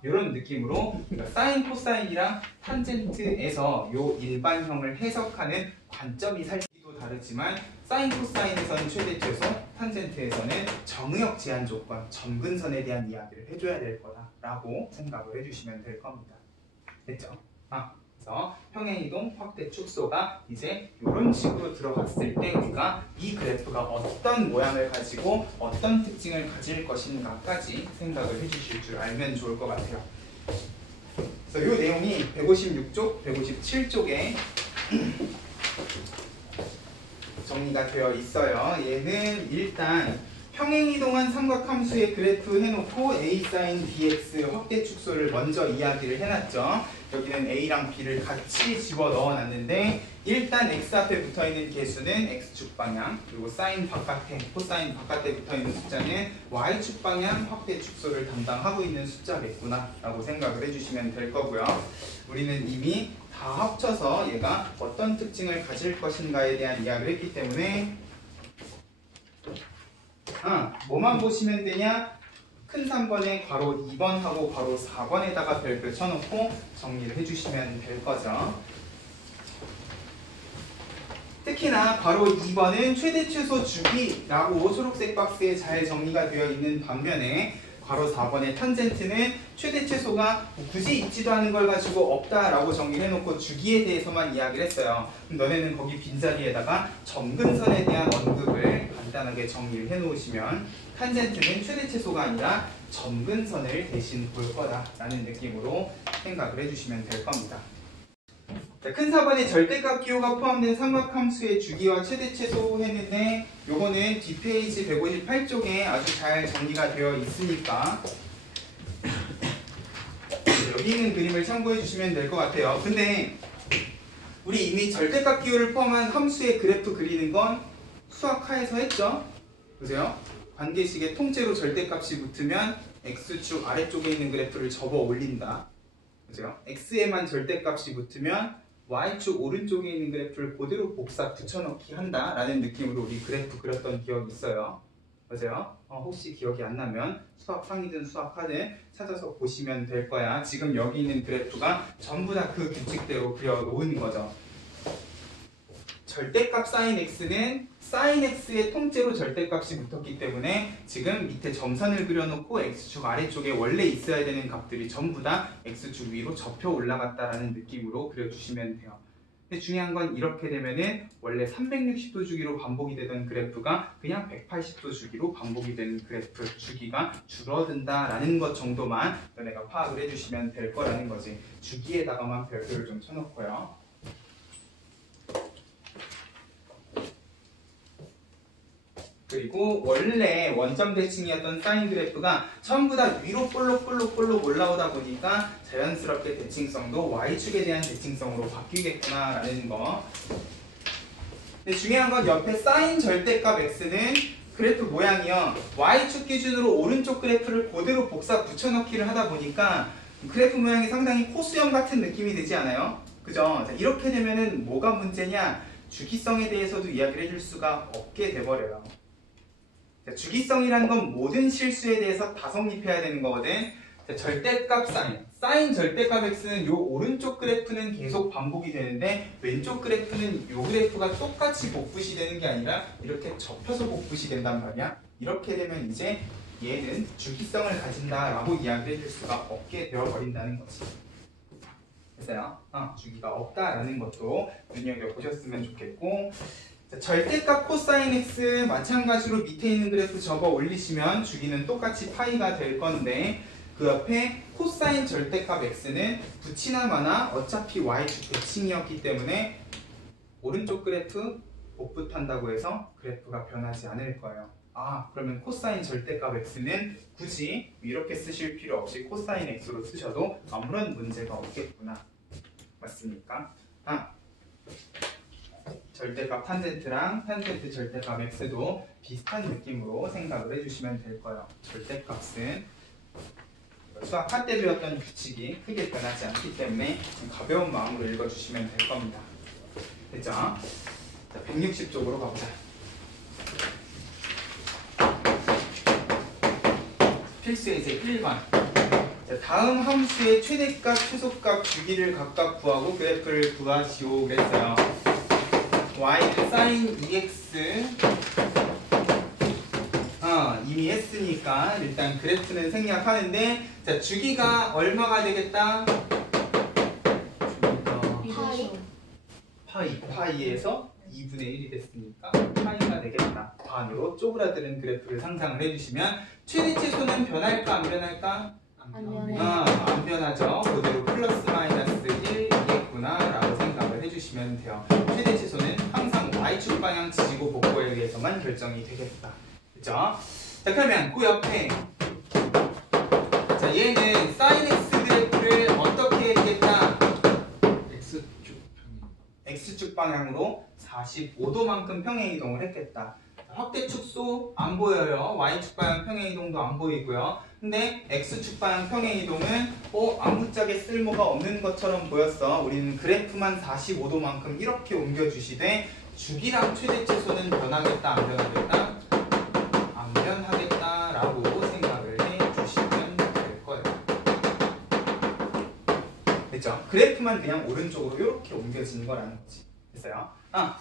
이런 느낌으로 사인, 코사인이랑 탄젠트에서 요 일반형을 해석하는 관점이 살기도 다르지만 사인, 코사인에서는 최대 최소, 탄젠트에서는 정의역 제한 조건, 점근선에 대한 이야기를 해줘야 될 거다라고 생각을 해주시면 될 겁니다. 됐죠? 그래서 평행이동, 확대 축소가 이제 이런 식으로 들어갔을 때 우리가 이 그래프가 어떤 모양을 가지고 어떤 특징을 가질 것인가까지 생각을 해주실 줄 알면 좋을 것 같아요. 그래서 이 내용이 156쪽, 157쪽에 정리가 되어 있어요. 얘는 일단 평행이동한 삼각함수의 그래프 해놓고 a sin bx 확대 축소를 먼저 이야기를 해놨죠. 여기는 a랑 b를 같이 집어 넣어놨는데 일단 x 앞에 붙어있는 개수는 x축 방향, 그리고 sin 바깥에, 코사인 바깥에 붙어있는 숫자는 y축 방향 확대 축소를 담당하고 있는 숫자겠구나 라고 생각을 해주시면 될 거고요. 우리는 이미 다 합쳐서 얘가 어떤 특징을 가질 것인가에 대한 이야기를 했기 때문에 뭐만 보시면 되냐? 큰 3번에 괄호 2번하고 괄호 4번에다가 별표 쳐놓고 정리를 해주시면 될 거죠. 특히나 괄호 2번은 최대 최소 주기라고 초록색 박스에 잘 정리가 되어 있는 반면에 괄호 4번의 탄젠트는 최대 최소가 굳이 있지도 않은 걸 가지고 없다라고 정리를 해놓고 주기에 대해서만 이야기를 했어요. 그럼 너네는 거기 빈자리에다가 점근선에 대한 언급을 간단하게 정리를 해놓으시면 탄젠트는 최대 최소가 아니라 점근선을 대신 볼 거다라는 느낌으로 생각을 해주시면 될 겁니다. 자, 큰 4번에 절대값 기호가 포함된 삼각함수의 주기와 최대 최소 했는데 요거는 뒷페이지 158쪽에 아주 잘 정리가 되어 있으니까 여기 있는 그림을 참고해 주시면 될 것 같아요. 근데 우리 이미 절대값 기호를 포함한 함수의 그래프 그리는 건 수학하에서 했죠? 보세요. 관계식에 통째로 절대값이 붙으면 x축 아래쪽에 있는 그래프를 접어 올린다. 그죠? x에만 절대값이 붙으면 y축 오른쪽에 있는 그래프를 그대로 복사 붙여넣기 한다라는 느낌으로 우리 그래프 그렸던 기억이 있어요. 맞아요? 혹시 기억이 안 나면 수학 상이든 수학하든 찾아서 보시면 될 거야. 지금 여기 있는 그래프가 전부 다 그 규칙대로 그려놓은 거죠. 절대값 sin x는 sin x의 통째로 절대값이 붙었기 때문에 지금 밑에 점선을 그려놓고 x축 아래쪽에 원래 있어야 되는 값들이 전부 다 x축 위로 접혀 올라갔다라는 느낌으로 그려주시면 돼요. 근데 중요한 건 이렇게 되면은 원래 360도 주기로 반복이 되던 그래프가 그냥 180도 주기로 반복이 되는 그래프 주기가 줄어든다라는 것 정도만 너네가 파악을 해주시면 될 거라는 거지. 주기에다가만 별표를 좀 쳐놓고요. 그리고 원래 원점 대칭이었던 사인 그래프가 전부 다 위로 볼록 올라오다 보니까 자연스럽게 대칭성도 y축에 대한 대칭성으로 바뀌겠구나라는 거. 근데 중요한 건 옆에 사인 절대값 x는 그래프 모양이요. y축 기준으로 오른쪽 그래프를 그대로 복사 붙여넣기를 하다 보니까 그래프 모양이 상당히 코수염 같은 느낌이 되지 않아요? 그죠? 자, 이렇게 되면은 뭐가 문제냐? 주기성에 대해서도 이야기를 해줄 수가 없게 돼버려요. 자, 주기성이라는 건 모든 실수에 대해서 다 성립해야 되는 거거든. 자, 절대값 사인 절대값 x는 요 오른쪽 그래프는 계속 반복이 되는데 왼쪽 그래프는 요 그래프가 똑같이 복붙이 되는 게 아니라 이렇게 접혀서 복붙이 된단 말이야. 이렇게 되면 이제 얘는 주기성을 가진다라고 이야기를 해줄 수가 없게 되어버린다는 거지. 됐어요? 주기가 없다라는 것도 눈여겨보셨으면 좋겠고, 자, 절대값 코사인 x 마찬가지로 밑에 있는 그래프 접어 올리시면 주기는 똑같이 파이가 될 건데 그 옆에 코사인 절대값 x는 붙이나 마나 어차피 y축 대칭이었기 때문에 오른쪽 그래프 복붙한다고 해서 그래프가 변하지 않을 거예요. 그러면 코사인 절대값 x는 굳이 이렇게 쓰실 필요 없이 코사인 x로 쓰셔도 아무런 문제가 없겠구나. 맞습니까? 절대값 탄젠트랑 탄젠트 절대값 x도 비슷한 느낌으로 생각을 해주시면 될 거예요. 절대값은 수학 할 때 배웠던 규칙이 크게 변하지 않기 때문에 가벼운 마음으로 읽어주시면 될 겁니다. 됐죠? 자, 160쪽으로 가보자. 필수 예제 1번. 자, 다음 함수의 최대값, 최소값, 주기를 각각 구하고 그래프를 구하시오 그랬어요. y는 sin 2x 이미 했으니까 일단 그래프는 생략하는데, 자, 주기가 얼마가 되겠다? 주기가 파이에서 2분의 1이 됐으니까 파이가 되겠다. 반으로 쪼그라드는 그래프를 상상을 해주시면 최대 최소는 변할까 안 변할까? 안 변하죠. 그대로 플러스 마이너스 1이겠구나 라고 생각을 해주시면 돼요. 최대 최소는 항상 y축 방향 지지고 복구에 의해서만 결정이 되겠다. 그죠? 자, 그러면 그 옆에 자, 얘는 sin x 그래프를 어떻게 했겠다? x축 방향으로 45도만큼 평행 이동을 했겠다. 확대 축소 안 보여요. y축 방향 평행 이동도 안 보이고요. 근데 x축 방향 평행 이동은 아무짝에 쓸모가 없는 것처럼 보였어. 우리는 그래프만 45도만큼 이렇게 옮겨주시되 주기랑 최대 최소는 변하겠다 안 변하겠다? 안 변하겠다라고 생각을 해주시면 될 거예요. 됐죠? 그래프만 그냥 오른쪽으로 이렇게 옮겨지는 거라는 거지. 됐어요? 자,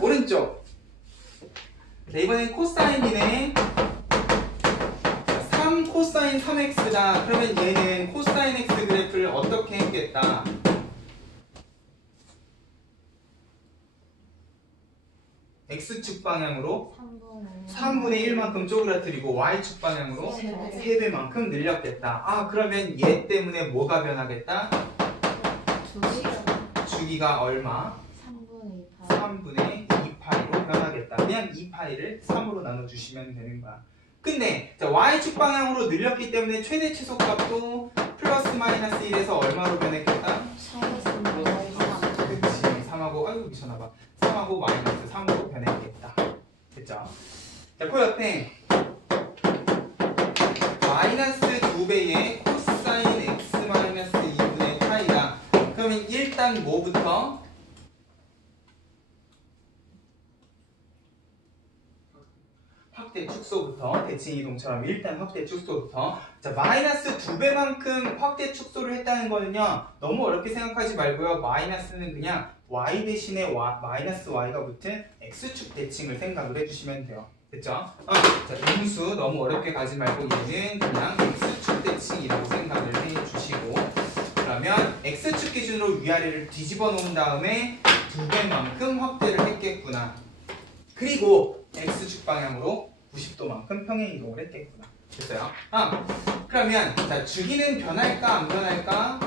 오른쪽. 자, 이번엔 코사인이네. 3 코사인 3x다. 그러면 얘는 코사인 x 그래프를 어떻게 했겠다? x축 방향으로 3분의 1만큼 쪼그라뜨리고 y축 방향으로 3배만큼 늘렸겠다. 그러면 얘 때문에 뭐가 변하겠다? 주기가 얼마? 3분의 2파이로 변하겠다. 그냥 2파이를 3으로 나눠주시면 되는 거야. 근데 자, y축 방향으로 늘렸기 때문에 최대 최소 값도 플러스 마이너스 1에서 얼마로 변했겠다? 그치. 3하고 아이고 미쳐나봐. 3하고 마이너스 3으로 변했겠다. 됐죠? 자, 그 옆에 마이너스 2배의 코사인 x 마이너스 2분의 파이다. 그러면 일단 뭐부터? 확대 축소부터, 대칭 이동처럼 일단 확대 축소부터. 자, 마이너스 2배만큼 확대 축소를 했다는 거는요, 너무 어렵게 생각하지 말고요. 마이너스는 그냥 y 대신에 마이너스 y가 붙은 x축 대칭을 생각을 해주시면 돼요. 됐죠? 자, 인수 너무 어렵게 가지 말고 얘는 그냥 x축 대칭이라고 생각을 해주시고, 그러면 x축 기준으로 위아래를 뒤집어 놓은 다음에 2배만큼 확대를 했겠구나. 그리고 x축 방향으로 90도만큼 평행 이동을 했겠구나. 됐어요? 그러면 자, 주기는 변할까 안 변할까?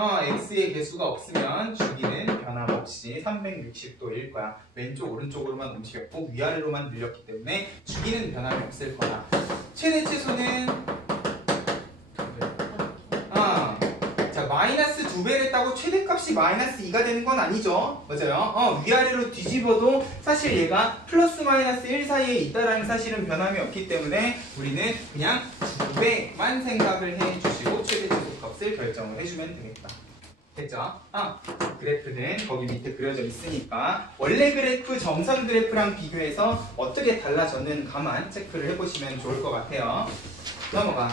x의 개수가 없으면 주기는 변함없이 360도일 거야. 왼쪽 오른쪽으로만 움직였고 위아래로만 늘렸기 때문에 주기는 변함이 없을 거야. 최대 최소는 자 마이너스 2배를 했다고 최대값이 마이너스 2가 되는 건 아니죠. 맞아요. 위아래로 뒤집어도 사실 얘가 플러스 마이너스 1 사이에 있다라는 사실은 변함이 없기 때문에 우리는 그냥 2배만 생각을 해주시고 최대 최소 값을 결정을 해주면 되겠다. 됐죠? 그래프는 거기 밑에 그려져 있으니까 원래 그래프, 점선 그래프랑 비교해서 어떻게 달라졌는가만 체크를 해보시면 좋을 것 같아요. 넘어가.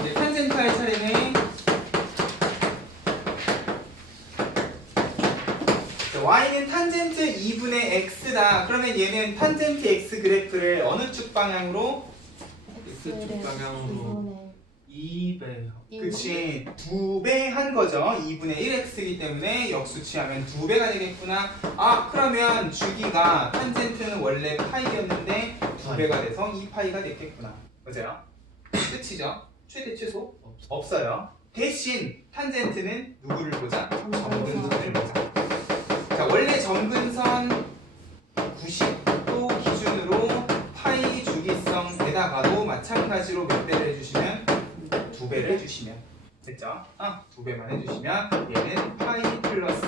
이제 탄젠트 할 차례네. y는 탄젠트 2분의 x다. 그러면 얘는 탄젠트 x 그래프를 어느 축 방향으로? X축 방향으로 2배. 그치, 2배 한 거죠. 2분의 1x이기 때문에 역수치하면 2배가 되겠구나. 그러면 주기가 탄젠트는 원래 파이였는데 2배가 돼서 2파이가 됐겠구나. 맞아요? 끝이죠? 최대 최소? 없어요. 대신 탄젠트는 누구를 보자? 점근선을 보자. 자, 원래 점근선 90도 기준으로 파이 주기성에다가도 마찬가지로 몇 배를 해주시면? 2배를 해주시면 됐죠? 2배만 해주시면 얘는 파이 플러스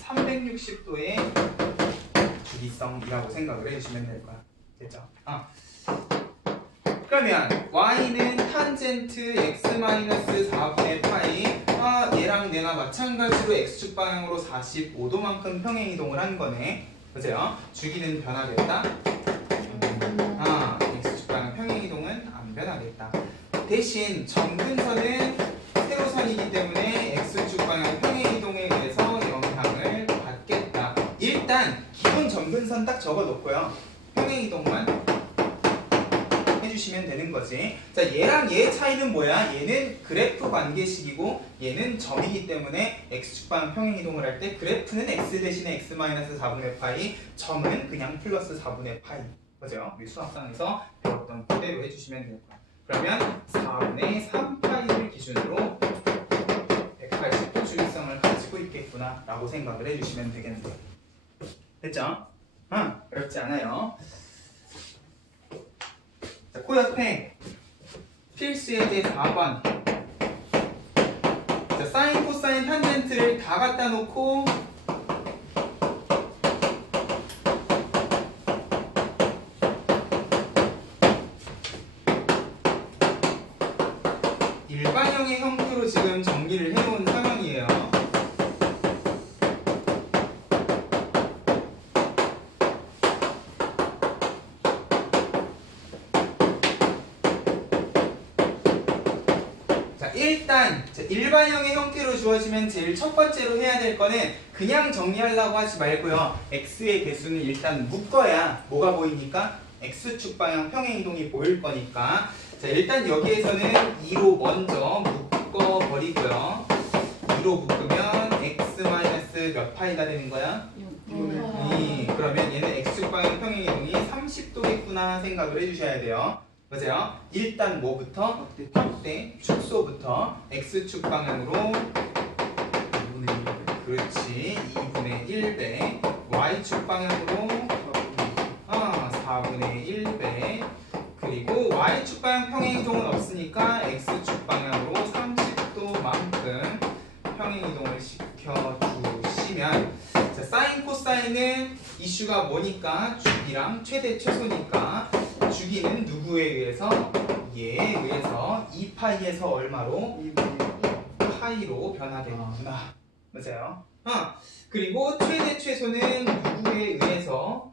360도의 주기성이라고 생각을 해주시면 될 거야. 됐죠? 그러면 y는 탄젠트 x-4분의 파이 얘랑 얘나 마찬가지로 x축 방향으로 45도만큼 평행이동을 한 거네. 그죠? 주기는 변하겠다. x축 방향 평행이동은 안 변하겠다. 대신 점근선은 세로선이기 때문에 x축 방향 평행이동에 의해서 영향을 받겠다. 일단 기본 점근선 딱 적어놓고요. 평행이동만 해주시면 되는 거지. 자, 얘랑 얘 차이는 뭐야? 얘는 그래프 관계식이고 얘는 점이기 때문에 x축 방향 평행이동을 할 때 그래프는 x 대신에 x-4분의 파이, 점은 그냥 플러스 4분의 파이. 그죠? 우리 수학상에서 배웠던 그대로 해주시면 될 거야. 그러면 4분의 3파이를 기준으로 180도 주기성을 가지고 있겠구나 라고 생각을 해주시면 되겠는데. 됐죠? 어렵지 않아요. 자, 그 옆에 필수의 제 4번. 자, 사인, 코사인, 탄젠트를 다 갖다 놓고 일반형의 형태로 지금 정리를 해놓은 상황이에요. 일단 일반형의 형태로 주어지면 제일 첫 번째로 해야 될 거는 그냥 정리하려고 하지 말고요. x의 개수는 일단 묶어야 뭐가 보이니까? x축 방향 평행이동이 보일 거니까. 자, 일단 여기에서는 2로 먼저 묶어버리고요. 2로 묶으면 x 마이너스 몇 파이가 되는 거야? 2. 그러면 얘는 x축 방향 평행이동이 30도겠구나 생각을 해주셔야 돼요. 맞아요? 일단 뭐부터? 확대 축소부터 x축 방향으로 2분의 1배. 그렇지 2분의 1배 y축 방향으로 4분의 1배 그리고 y축 방향 평행이동은 없으니까 x축 방향으로 30도만큼 평행이동을 시켜주시면 자, 사인 코사인은 이슈가 뭐니까? 주기랑 최대 최소니까 주기는 누구에 의해서? 얘에 의해서 2파이에서 얼마로? 파이로 변하겠구나. 맞아요? 그리고 최대 최소는 누구에 의해서?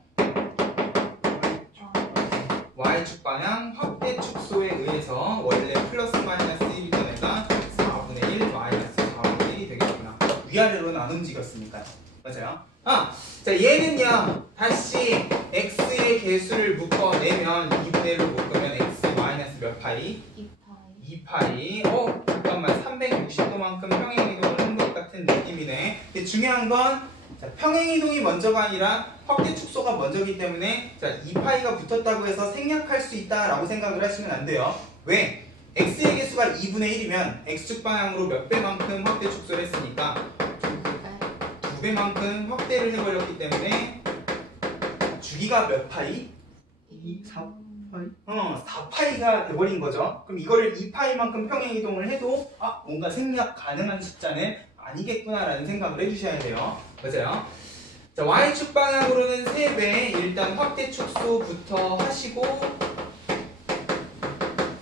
y축 방향 확대 축소에 의해서 원래 플러스 마이너스 1이던 애가 4분의 1 마이너스 4분의 1이 되겠구나. 위아래로는 안 움직였으니까요. 맞아요? 자, 얘는요, 다시 x의 개수를 묶어내면 2분의 1로 묶으면 x 마이너스 몇 파이? 2파이. 잠깐만, 360도만큼 평행이동을 한 것 같은 느낌이네. 근데 중요한 건, 자, 평행이동이 먼저가 아니라 확대 축소가 먼저기 때문에, 자, 2파이가 붙었다고 해서 생략할 수 있다라고 생각을 하시면 안 돼요. 왜? x의 개수가 2분의 1이면 x축 방향으로 몇 배만큼 확대 축소를 했으니까 2배만큼 확대를 해버렸기 때문에 주기가 몇 파이? 4파이가 돼버린 거죠. 그럼 이거를 2파이만큼 평행 이동을 해도 뭔가 생략 가능한 숫자는 아니겠구나라는 생각을 해주셔야 돼요. 맞아요. 자, y축 방향으로는 3배 일단 확대 축소부터 하시고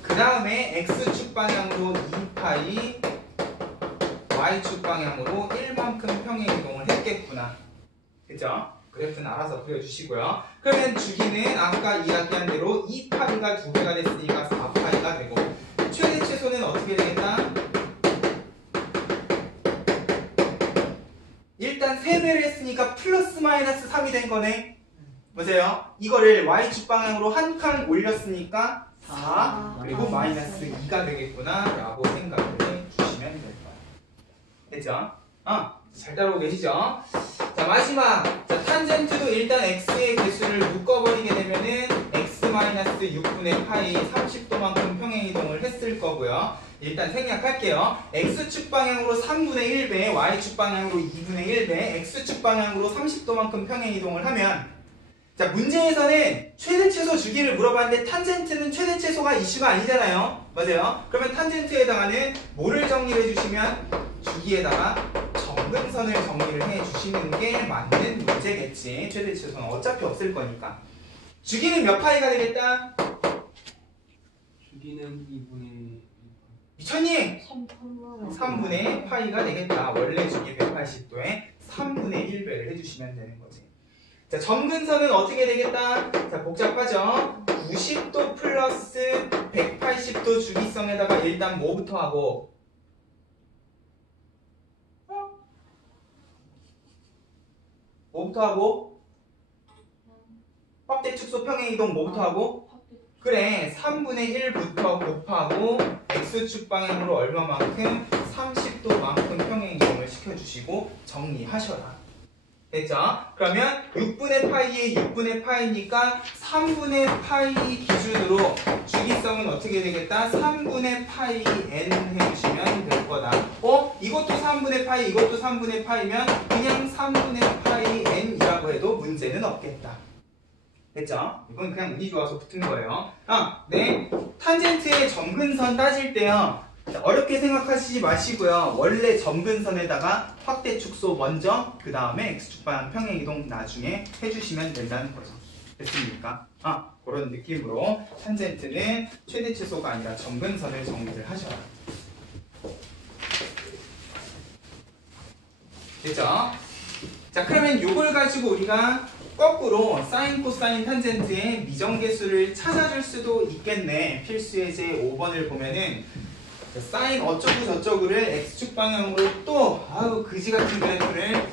그 다음에 x축 방향으로 2파이 y축 방향으로 1만큼 평행 이동을 했겠구나. 그죠? 그래프는 알아서 그려주시고요. 그러면 주기는 아까 이야기한 대로 2파이가 2배가 됐으니까 4파이가 되고 최대 최소는 어떻게 되겠다? 일단 3배를 했으니까 플러스 마이너스 3이 된 거네. 맞아요. 이거를 y축 방향으로 한 칸 올렸으니까 4 그리고 마이너스 2가 되겠구나 라고 생각을 해주시면 될 거예요. 됐죠? 잘 따라오고 계시죠? 자, 마지막. 자, 탄젠트도 일단 x의 개수를 묶어버리게 되면은 x-6분의 파이 30도만큼 평행 이동을 했을 거고요. 일단 생략할게요. x축 방향으로 3분의 1배, y축 방향으로 2분의 1배, x축 방향으로 30도만큼 평행 이동을 하면 자, 문제에서는 최대 최소 주기를 물어봤는데 탄젠트는 최대 최소가 이슈가 아니잖아요. 맞아요? 그러면 탄젠트에 해당하는 뭐를 정리를 해주시면 주기에다가 정근선을 정리를 해주시는 게 맞는 문제겠지. 최대 최소는 어차피 없을 거니까. 주기는 몇 파이가 되겠다? 주기는 2분의 미쳤니? 3분의 3분의 파이가 되겠다. 원래 주기 180도에 3분의 1배를 해주시면 되는 거지. 자, 점근선은 어떻게 되겠다? 자, 복잡하죠? 90도 플러스 180도 주기성에다가 일단 뭐부터 하고? 뭐부터 하고? 확대 축소 평행 이동 뭐부터 하고? 그래, 3분의 1부터 곱하고 x축 방향으로 얼마만큼? 30도만큼 평행 이동을 시켜주시고 정리하셔라. 됐죠? 그러면 6분의 파이에 6분의 파이니까 3분의 파이 기준으로 주기성은 어떻게 되겠다? 3분의 파이 n 해주시면 될 거다. 이것도 3분의 파이, 이것도 3분의 파이면 그냥 3분의 파이 n이라고 해도 문제는 없겠다. 됐죠? 이건 그냥 운이 좋아서 붙은 거예요. 네. 탄젠트의 점근선 따질 때요. 어렵게 생각하시지 마시고요. 원래 점근선에다가 확대 축소 먼저, 그 다음에 x축 방향 평행 이동 나중에 해주시면 된다는 거죠. 됐습니까? 그런 느낌으로 탄젠트는 최대 최소가 아니라 점근선을 정리를 하셔라. 됐죠? 자, 그러면 이걸 가지고 우리가 거꾸로 사인, 코사인, 탄젠트의 미정계수를 찾아줄 수도 있겠네. 필수 예제 5번을 보면은 사인 어쩌고 저쩌고를 x축 방향으로 또 그지 같은 그래프를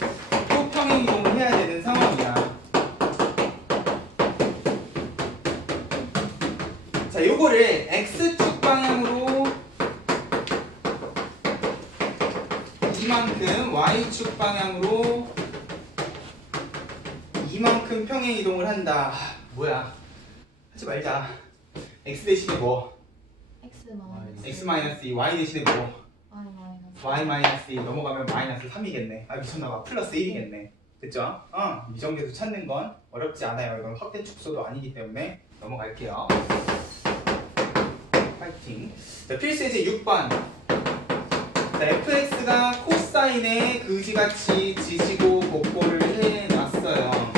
또 평행 이동을 해야 되는 상황이야. 자, 요거를 x축 방향으로 이만큼, y축 방향으로 이만큼 평행 이동을 한다. 뭐야? 하지 말자. x 대신에 뭐? x-2, y 대신에 뭐? y-2 넘어가면 마이너스 3이겠네. 미쳤나봐. 플러스 1이겠네. 됐죠? 미정계수 찾는 건 어렵지 않아요. 이건 확대 축소도 아니기 때문에 넘어갈게요. 파이팅. 자, 필수 예제 6번. 자, fx가 코사인에 그지같이 지지고 곱고를 해놨어요.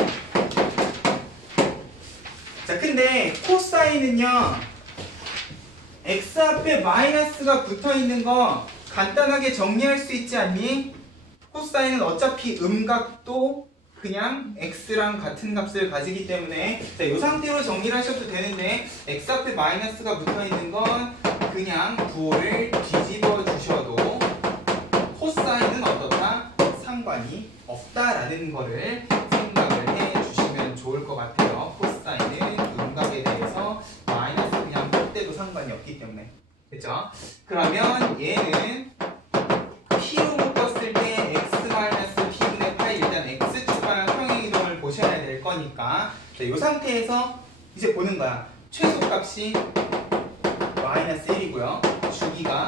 자, 근데 코사인은요. x 앞에 마이너스가 붙어있는 거 간단하게 정리할 수 있지 않니? 코사인은 어차피 음각도 그냥 x랑 같은 값을 가지기 때문에 자, 이 상태로 정리를 하셔도 되는데 x 앞에 마이너스가 붙어있는 건 그냥 부호를 뒤집어 주셔도 코사인은 어떻다? 상관이 없다라는 거를 생각을 해주시면 좋을 것 같아요. 코사인은 음각에 대해서 마이너스 그냥 뺄 때도 상관이 없기 때문에. 됐죠? 그러면 얘는 p로 묶었을 때 x-p분의 파이 일단 x축 방향 평행 이동을 보셔야 될 거니까 이 상태에서 이제 보는 거야. 최소값이 마이너스 1이고요. 주기가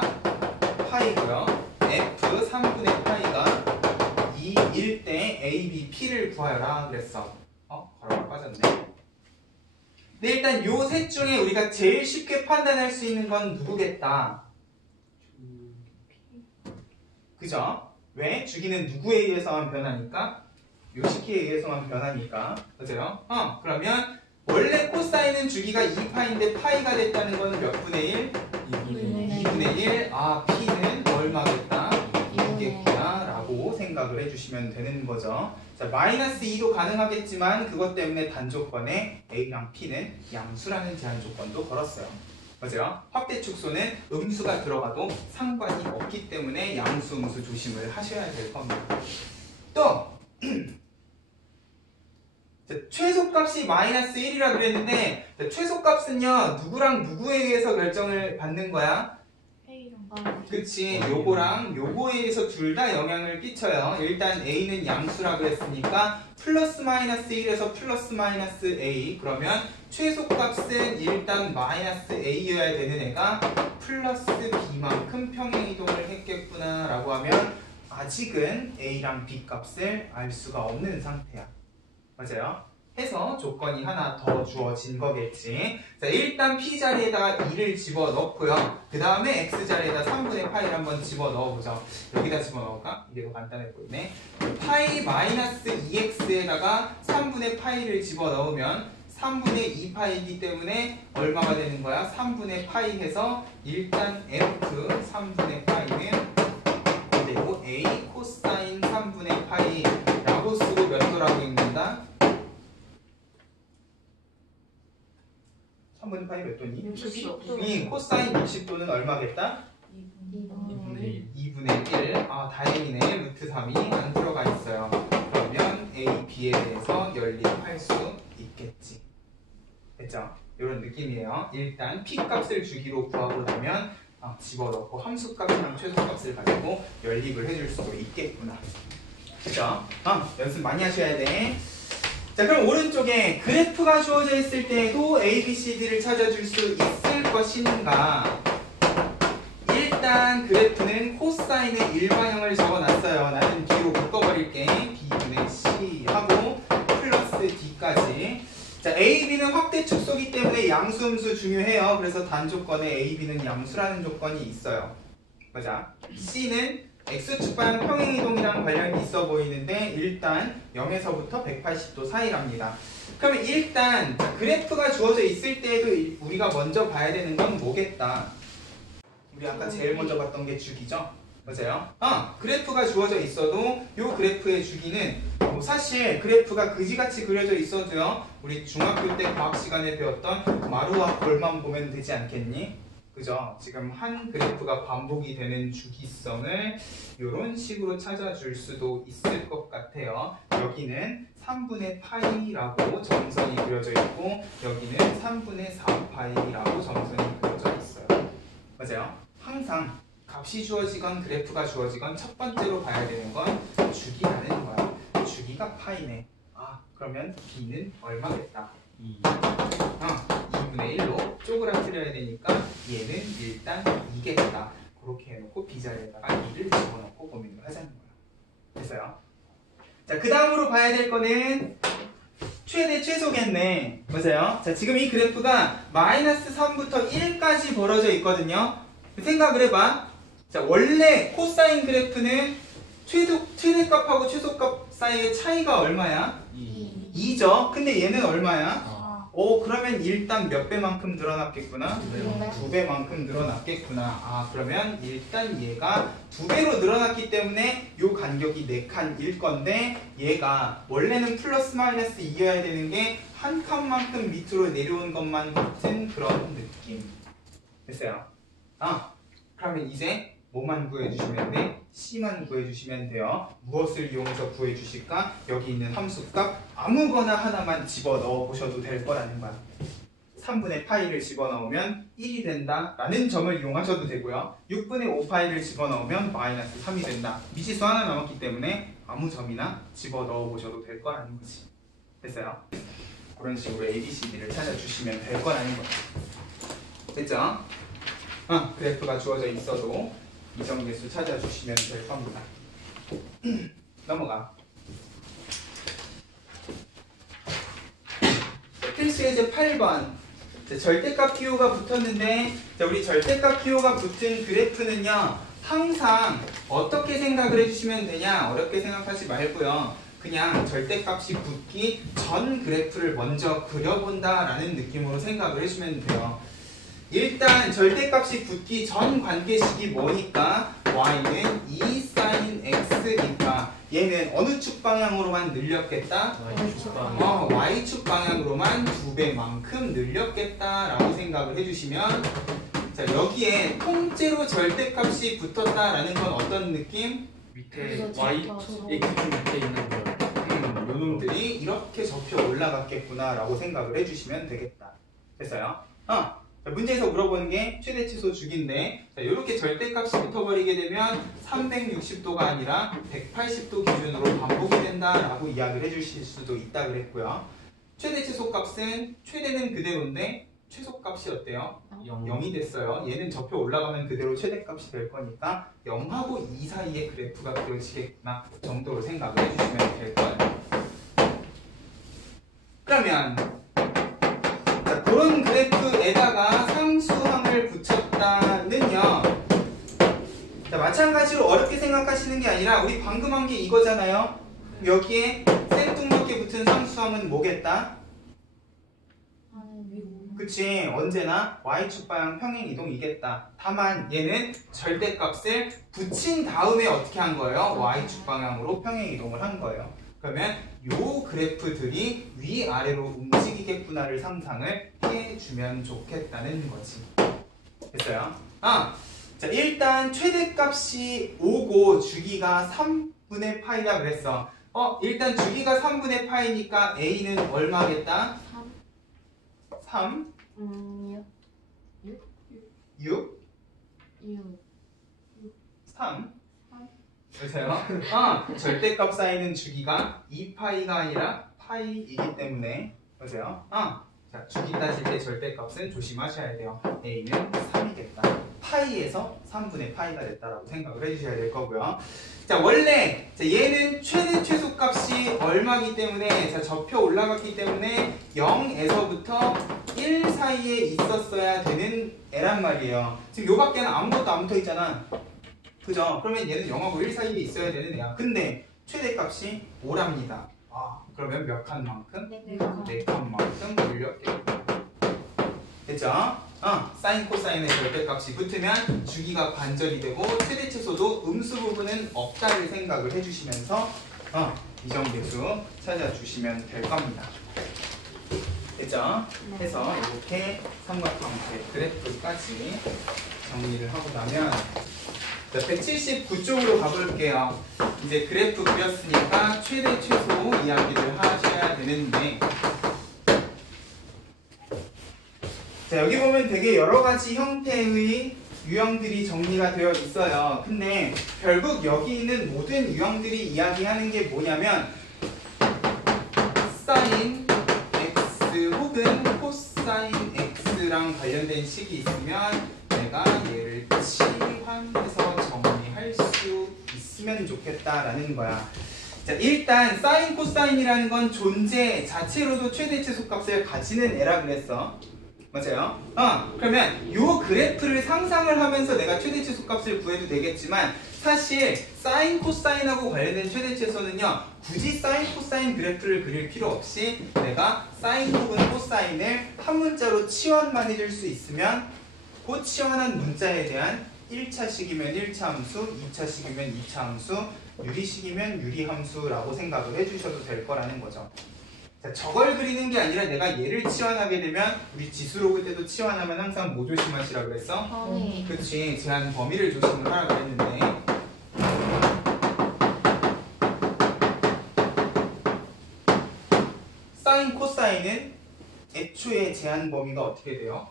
파이고요. F 3분의 파이가 2일 때 A, B, P를 구하여라 그랬어. 괄호가 빠졌네. 네, 일단 요 셋 중에 우리가 제일 쉽게 판단할 수 있는 건 누구겠다? 그죠? 왜? 주기는 누구에 의해서만 변하니까? 요 식기에 의해서만 변하니까. 맞아요? 그러면 원래 코사인은 주기가 2파인데 파이가 됐다는 건 몇 분의 1? 2분의 1. 아, P는 얼마겠다? 2겠구나 라고 생각을 해주시면 되는 거죠. 자, 마이너스 2도 가능하겠지만 그것 때문에 단조건에 A랑 P는 양수라는 제한 조건도 걸었어요. 맞아요? 확대 축소는 음수가 들어가도 상관이 없기 때문에 양수, 음수 조심을 하셔야 될 겁니다. 또 자, 최소값이 마이너스 1이라 그랬는데 자, 최소값은요 누구랑 누구에 의해서 결정을 받는 거야? 그치, 요거랑 요거에 의해서 둘 다 영향을 끼쳐요. 일단 A는 양수라고 했으니까 플러스 마이너스 1에서 플러스 마이너스 A. 그러면 최소값은 일단 마이너스 A여야 되는 애가 플러스 B만큼 평행이동을 했겠구나 라고 하면 아직은 A랑 B 값을 알 수가 없는 상태야. 맞아요? 해서 조건이 하나 더 주어진 거겠지. 자, 일단 P 자리에다가 2를 집어넣고요. 그 다음에 X 자리에다 3분의 파이를 한번 집어넣어보죠. 여기다 집어넣을까? 이게 더 간단해 보이네. 파이 마이너스 2X에다가 3분의 파이를 집어넣으면 3분의 2파이이기 때문에 얼마가 되는 거야? 3분의 파이 해서 일단 F 3분의 파이는 그대로 A 코사인 3분의 파이라고 쓰고 몇 도라고 읽는다? 3분의 파이 몇 도니? 60도. 코사인 60도는 얼마겠다? 2분의 1. 아, 다행이네. 루트 3이 안 들어가 있어요. 그러면 A, B에 대해서 연립할 수 있겠지. 됐죠? 이런 느낌이에요. 일단 P 값을 주기로 구하고 나면 집어넣고 함수값이랑 최소값을 가지고 연립을 해줄 수도 있겠구나. 그죠? 연습 많이 하셔야 돼. 자, 그럼 오른쪽에 그래프가 주어져 있을 때에도 A, B, C, D를 찾아줄 수 있을 것인가? 일단 그래프는 코사인의 일반형을 적어놨어요. 나는 B로 묶어버릴게. B분의 C 하고 플러스 D까지. 자, A, B는 확대 축소기 때문에 양수, 음수 중요해요. 그래서 단조건에 A, B는 양수라는 조건이 있어요. 맞아. C는 X축 방향 평행이동이랑 관련이 있어 보이는데 일단 0에서부터 180도 사이랍니다. 그러면 일단 그래프가 주어져 있을 때에도 우리가 먼저 봐야 되는 건 뭐겠다? 우리 아까 제일 먼저 봤던 게 주기죠? 맞아요? 그래프가 주어져 있어도 이 그래프의 주기는 사실 그래프가 그지같이 그려져 있어도요 우리 중학교 때 과학 시간에 배웠던 마루와 벌만 보면 되지 않겠니? 그죠? 지금 한 그래프가 반복이 되는 주기성을 이런 식으로 찾아줄 수도 있을 것 같아요. 여기는 3분의 파이라고 점선이 그려져 있고 여기는 3분의 4파이라고 점선이 그려져 있어요. 맞아요? 항상 값이 주어지건 그래프가 주어지건 첫 번째로 봐야 되는 건 주기라는 거야. 주기가 파이네. 그러면 B는 얼마겠다? 2분의 1로 쪼그라뜨려야 되니까 얘는 일단 2겠다. 그렇게 해놓고 B자리에다가 2를 집어넣고 고민을 하자는 거야. 됐어요? 자, 그 다음으로 봐야 될 거는 최대 최소겠네. 맞아요? 자, 지금 이 그래프가 마이너스 3부터 1까지 벌어져 있거든요. 생각을 해봐. 자, 원래 코사인 그래프는 최대값하고 최소값 사이의 차이가 얼마야? 2죠? 근데 얘는 얼마야? 그러면 일단 몇 배만큼 늘어났겠구나? 2배만큼 늘어났겠구나. 그러면 일단 얘가 2배로 늘어났기 때문에 요 간격이 4칸일 건데 얘가 원래는 플러스 마이너스 2여야 되는 게 한 칸만큼 밑으로 내려온 것만 같은 그런 느낌. 됐어요? 그러면 이제 뭐만 구해주시면 돼? C만 구해주시면 돼요. 무엇을 이용해서 구해주실까? 여기 있는 함수값 아무거나 하나만 집어넣어 보셔도 될 거라는 거야. 3분의 파이를 집어넣으면 1이 된다 라는 점을 이용하셔도 되고요. 6분의 5파이를 집어넣으면 마이너스 3이 된다. 미지수 하나 남았기 때문에 아무 점이나 집어넣어 보셔도 될 거라는 거지. 됐어요? 그런 식으로 A, B, C, D를 찾아주시면 될 거라는 거야. 됐죠? 그래프가 주어져 있어도 이정계수 찾아주시면 될 겁니다. 넘어가. 필수 예제 8번. 절대값 기호가 붙었는데, 우리 절대값 기호가 붙은 그래프는요, 항상 어떻게 생각을 해주시면 되냐, 어렵게 생각하지 말고요. 그냥 절대값이 붙기 전 그래프를 먼저 그려본다라는 느낌으로 생각을 해주면 돼요. 일단 절대값이 붙기 전 관계식이 뭐니까 y는 2 sin x니까 얘는 어느 축 방향으로만 늘렸겠다? y축 방향으로만 2배만큼 늘렸겠다라고 생각을 해주시면, 자, 여기에 통째로 절대값이 붙었다라는 건 어떤 느낌? 밑에 y x축 밑에 있는 걸. 요놈들이 이렇게 접혀 올라갔겠구나라고 생각을 해주시면 되겠다. 됐어요? 자, 문제에서 물어보는 게 최대 최소 주기인데, 자, 이렇게 절대값이 붙어버리게 되면 360도가 아니라 180도 기준으로 반복이 된다라고 이야기를 해주실 수도 있다 그랬고요. 최대 최소 값은 최대는 그대로인데 최소값이 어때요? 0이 됐어요. 얘는 접혀 올라가면 그대로 최대값이 될 거니까 0하고 2 사이의 그래프가 그려지겠구나 정도로 생각을 해주시면 될 거예요. 그러면 자, 그런 그래프에다가 상수항을 붙였다는요, 자, 마찬가지로 어렵게 생각하시는 게 아니라 우리 방금 한 게 이거잖아요. 여기에 생뚱맞게 붙은 상수항은 뭐겠다? 그치, 언제나 y축 방향 평행 이동이겠다. 다만 얘는 절대값을 붙인 다음에 어떻게 한 거예요? y축 방향으로 평행 이동을 한 거예요. 그러면 요 그래프들이 위아래로 움직이겠구나를 상상을 해주면 좋겠다는 거지. 됐어요? 자, 일단 최대값이 5고 주기가 3분의 파이라 그랬어. 일단 주기가 3분의 파이니까 a는 얼마겠다? 3? 6? 3? 그래서요? 절대값 사이는 주기가 2파이가 아니라 파이이기 때문에, 그래서요? 자, 주기 따질 때 절대값은 조심하셔야 돼요. a는 3이겠다. 파이에서 3분의 파이가 됐다라고 생각을 해주셔야 될 거고요. 자, 원래 얘는 최대 최소값이 얼마기 때문에, 자, 접혀 올라갔기 때문에 0에서부터 1 사이에 있었어야 되는 애란 말이에요. 지금 요밖에는 아무것도 안 붙어 있잖아. 그죠? 그러면 얘는 0하고 1 사이에 있어야 되는 애야. 근데 최대값이 5랍니다. 그러면 몇 칸만큼? 4칸만큼 올렸겠고. 됐죠? 사인 코사인의 절대값이 붙으면 주기가 관절이 되고 최대 최소도 음수 부분은 없다를 생각을 해주시면서 이정계수 찾아주시면 될 겁니다. 됐죠? 해서 이렇게 삼각형의 그래프까지 정리를 하고 나면, 자, 179쪽으로 가볼게요. 이제 그래프 그렸으니까 최대 최소 이야기를 하셔야 되는데, 자, 여기 보면 되게 여러 가지 형태의 유형들이 정리가 되어 있어요. 근데 결국 여기 있는 모든 유형들이 이야기하는 게 뭐냐면 사인 x 혹은 코사인 x랑 관련된 식이 있으면 내가 얘를 치환해서 정리할 수 있으면 좋겠다라는 거야. 자, 일단 사인 코사인이라는 건 존재 자체로도 최대 최소값을 가지는 애라 그랬어. 맞아요? 그러면 요 그래프를 상상을 하면서 내가 최대 최소값을 구해도 되겠지만, 사실 사인 코사인하고 관련된 최대 최소는요, 굳이 사인 코사인 그래프를 그릴 필요 없이 내가 사인 혹은 코사인을 한 문자로 치환만 해줄 수 있으면 그 치환한 문자에 대한 1차식이면 1차 함수, 2차식이면 2차 함수, 유리식이면 유리 함수라고 생각을 해주셔도 될 거라는 거죠. 자, 저걸 그리는 게 아니라 내가 얘를 치환하게 되면, 우리 지수로그 때도 치환하면 항상 뭐 조심하시라 그랬어? 그치, 제한 범위를 조심을 하라 그랬는데, 사인 코사인은 애초에 제한 범위가 어떻게 돼요?